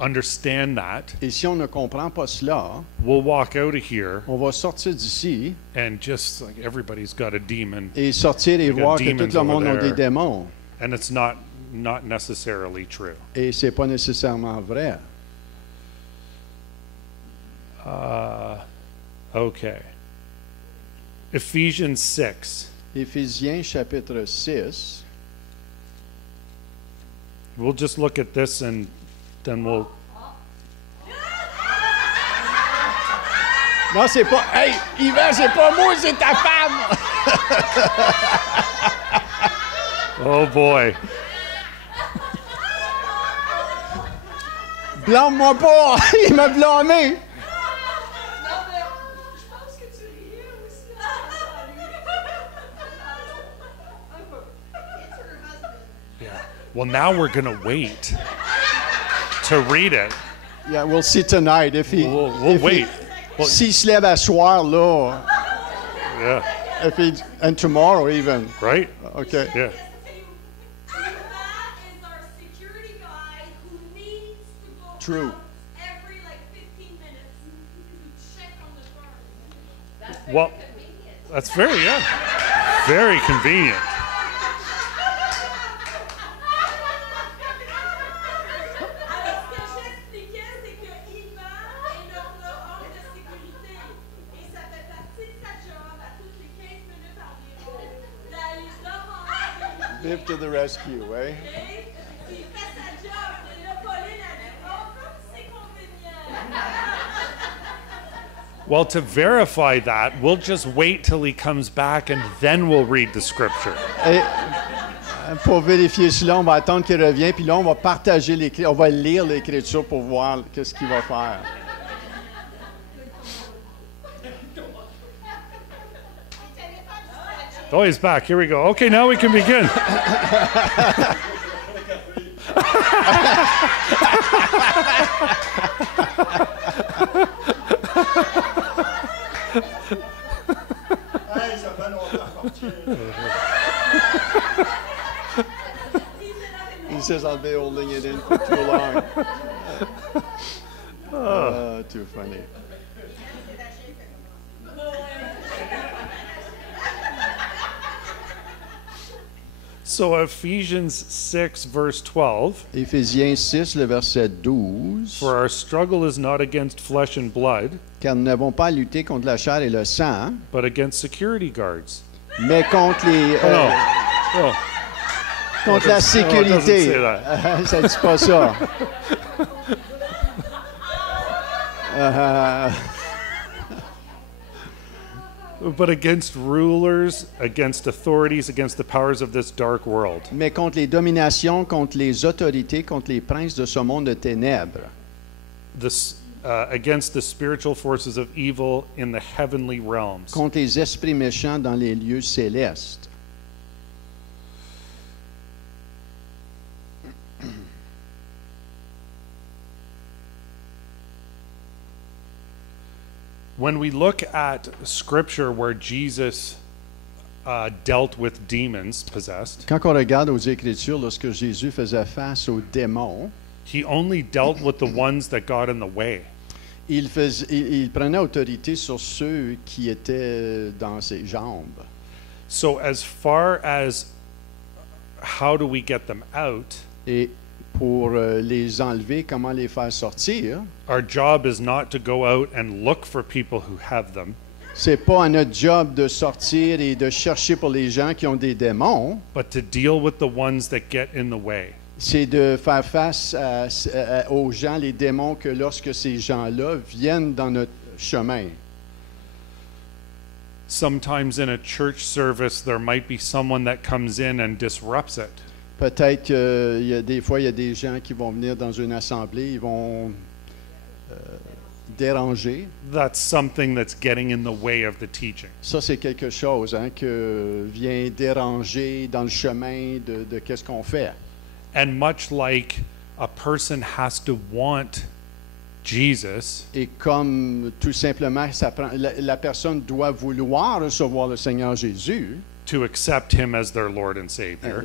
understand that, Et si on ne comprend pas cela, we'll walk out of here on va sortir d'ici and just like everybody's got a demon, et sortir et We got voir que tout demons le monde over a des there. démons. and it's not necessarily true. Et c'est pas nécessairement vrai. Okay. Ephesians 6. Éphésiens chapitre 6. We'll just look at this and then we'll. Non, c'est pas. Hey, Yvan, c'est pas moi, c'est ta femme! Oh boy. Blâme-moi pas! Il m'a blâmé! Well, now we're going to wait to read it. Yeah, we'll see tonight. If he, We'll wait. Well, S'il se lève à soir, là, yeah, and tomorrow even. right? Okay. Yeah. That is our security guy who needs to go True. out every like 15 minutes to check on the cars. Well, that's very convenient. Alors, ce que j'expliquais, c'est que Yvan est notre homme de sécurité. Et ça fait partie de sa job à toutes les 15 minutes environ d'aller demander. Live to the rescue, eh? Il fait sa job. Et là, Pauline a dit, oh, comme c'est convenient. Well, to verify that, we'll just wait till he comes back and then we'll read the scripture. Et pour vérifier cela, on va attendre qu'il revienne, puis là, on va partager l'écriture, on va lire l'écriture pour voir qu'est-ce qu'il va faire. Oh, he's back. Here we go. Okay, now we can begin. Hey, ça fait longtemps. He says, I've been holding it in for too long. Too funny. So Ephesians 6, verse 12, Éphésiens 6, le verset 12. for our struggle is not against flesh and blood, Car nous n'avons pas à lutter contre la chair et le sang, but against security guards. mais contre les... Oh, contre la sécurité. it doesn't say Ça ne dit pas ça. but against rulers, against authorities, against the powers of this dark world. Mais contre les dominations, contre les autorités, contre les princes de ce monde de ténèbres, Against the spiritual forces of evil in the heavenly realms. contre les esprits méchants dans les lieux célestes. When we look at scripture where Jesus dealt with demons possessed, Quand on regarde aux Écritures, lorsque Jésus faisait face aux démons, he only dealt with the ones that got in the way. il prenait autorité sur ceux qui étaient dans ses jambes. So as far as how do we get them out, Et pour les enlever, comment les faire sortir, our job is not to go out and look for people who have them, c'est pas à notre job de sortir et de chercher pour les gens qui ont des démons, but to deal with the ones that get in the way. c'est de faire face aux gens, les démons, que lorsque ces gens-là viennent dans notre chemin. Sometimes in a church service, there might be someone that comes in and disrupts it. Peut-être qu'il y a des fois, il y a des gens qui vont venir dans une assemblée, ils vont déranger. That's something that's getting in the way of the teaching. Ça, c'est quelque chose que vient déranger dans le chemin de qu'est-ce qu'on fait. And much like a person has to want Jesus, Et comme tout simplement, la personne doit vouloir recevoir le Seigneur Jésus, to accept him as their Lord and Savior,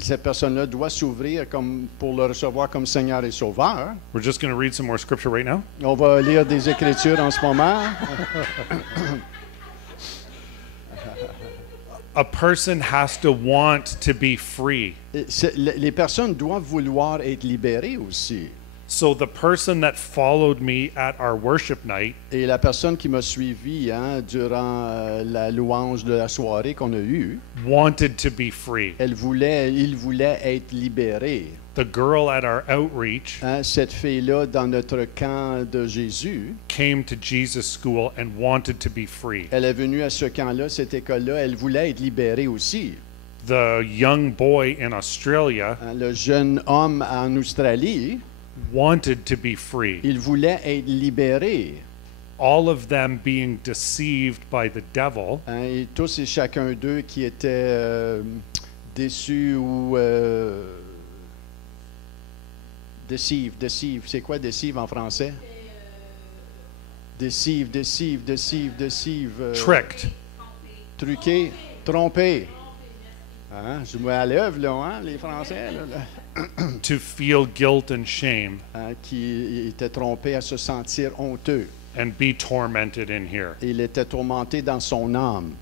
cette personne-là doit s'ouvrir comme pour le recevoir comme Seigneur et Sauveur. we're just going to read some more scripture right now. On va lire des Écritures en ce moment. A person has to want to be free. Les personnes doivent vouloir être libérées aussi. So the person that followed me at our worship night Et la personne qui m'a suivi durant la louange de la soirée qu'on a eue, wanted to be free. il voulait être libéré. The girl at our outreach Cette fille-là, dans notre camp de Jésus, came to Jesus School and wanted to be free. elle est venue à ce camp-là, cette école-là, elle voulait être libérée aussi. The young boy in Australia Le jeune homme en Australie, wanted to be free. il voulait être libéré. All of them being deceived by the devil, Et tous et chacun d'eux qui étaient déçus ou Deceive, deceive. C'est quoi deceive en français? Deceive, deceive, deceive, deceive. Tricked. Truquer, tromper. Hein? Je me à l'œuvre, là, hein, les Français, là. To feel guilt and shame Hein, qui était trompé à se sentir honteux. and be tormented in here. Il était tourmenté dans son âme.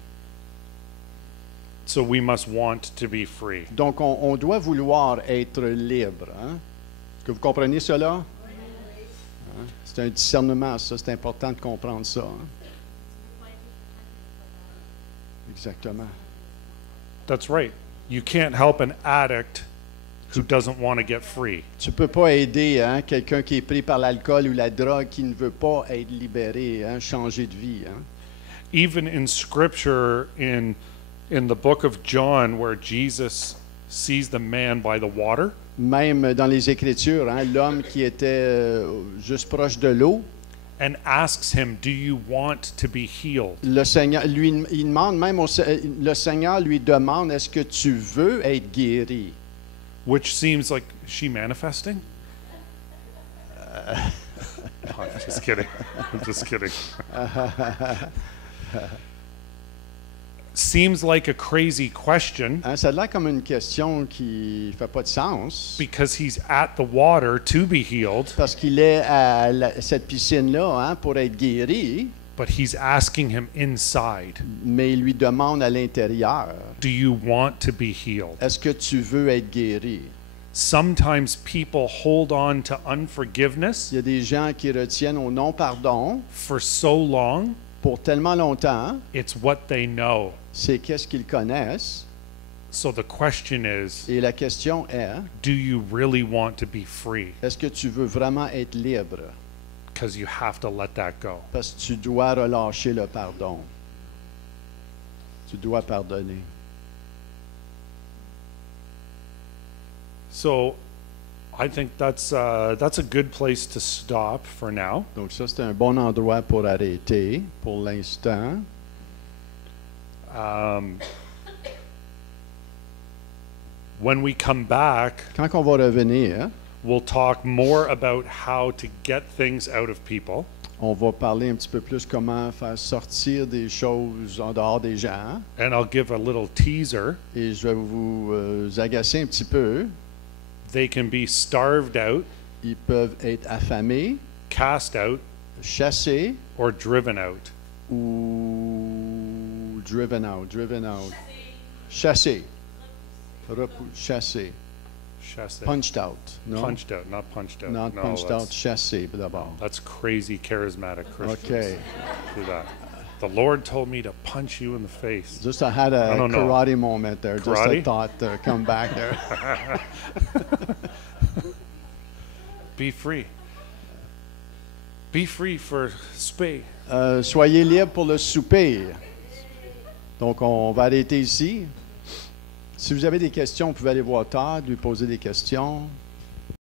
So we must want to be free. Donc, on doit vouloir être libre. Hein? Est-ce que vous comprenez cela? Hein? C'est un discernement, ça. C'est important de comprendre ça. Hein? Exactement. That's right. You can't help an addict who doesn't want to get free. Tu ne peux pas aider hein, quelqu'un qui est pris par l'alcool ou la drogue qui ne veut pas être libéré, hein, changer de vie. Hein? Even in scripture in the book of John where Jesus sees the man by the water, Même dans les Écritures, hein, l'homme qui était juste proche de l'eau, and asks him, "Do you want to be healed?" le Seigneur, il demande même le Seigneur lui demande, est-ce que tu veux être guéri? Which seems like is she manifesting? No, I'm just kidding. I'm just kidding. Seems like a crazy question Hein, ça a l'air comme une question qui fait pas de sens. because he's at the water to be healed, Parce qu'il est à cette piscine-là hein, pour être guéri, but he's asking him inside, mais il lui demande à l'intérieur, "Do you want to be healed?" est-ce que tu veux être guéri? Sometimes people hold on to unforgiveness Il y a des gens qui retiennent au non-pardon for so long, pour tellement longtemps, it's what they know. c'est qu'est-ce qu'ils connaissent. So the question is, Et la question est, do you really want to be free? est-ce que tu veux vraiment être libre? Because you have to let that go. Parce que tu dois relâcher le pardon. Tu dois pardonner. So I think that's a good place to stop for now. Donc ça, c'est un bon endroit pour arrêter pour l'instant. When we come back, Quand on va revenir, we'll talk more about how to get things out of people. on va parler un petit peu plus comment faire sortir des choses en dehors des gens. And I'll give a little teaser. Et je vais vous agacer un petit peu. They can be starved out, Ils peuvent être affamés, cast out, chassés or driven out. ou driven out. Chassés. Chassés. Chassé. Punched out. Non? Punched out, not punched out. Not No, punched out, that's- chassés d'abord. That's crazy charismatic Christians. Okay. Do that. The Lord told me to punch you in the face. Just I had a I don't know. karate moment there. Just a Karate? thought come back there. Be free. Be free for spay. Soyez libres pour le souper. Donc, on va arrêter ici. Si vous avez des questions, vous pouvez aller voir Todd, lui poser des questions.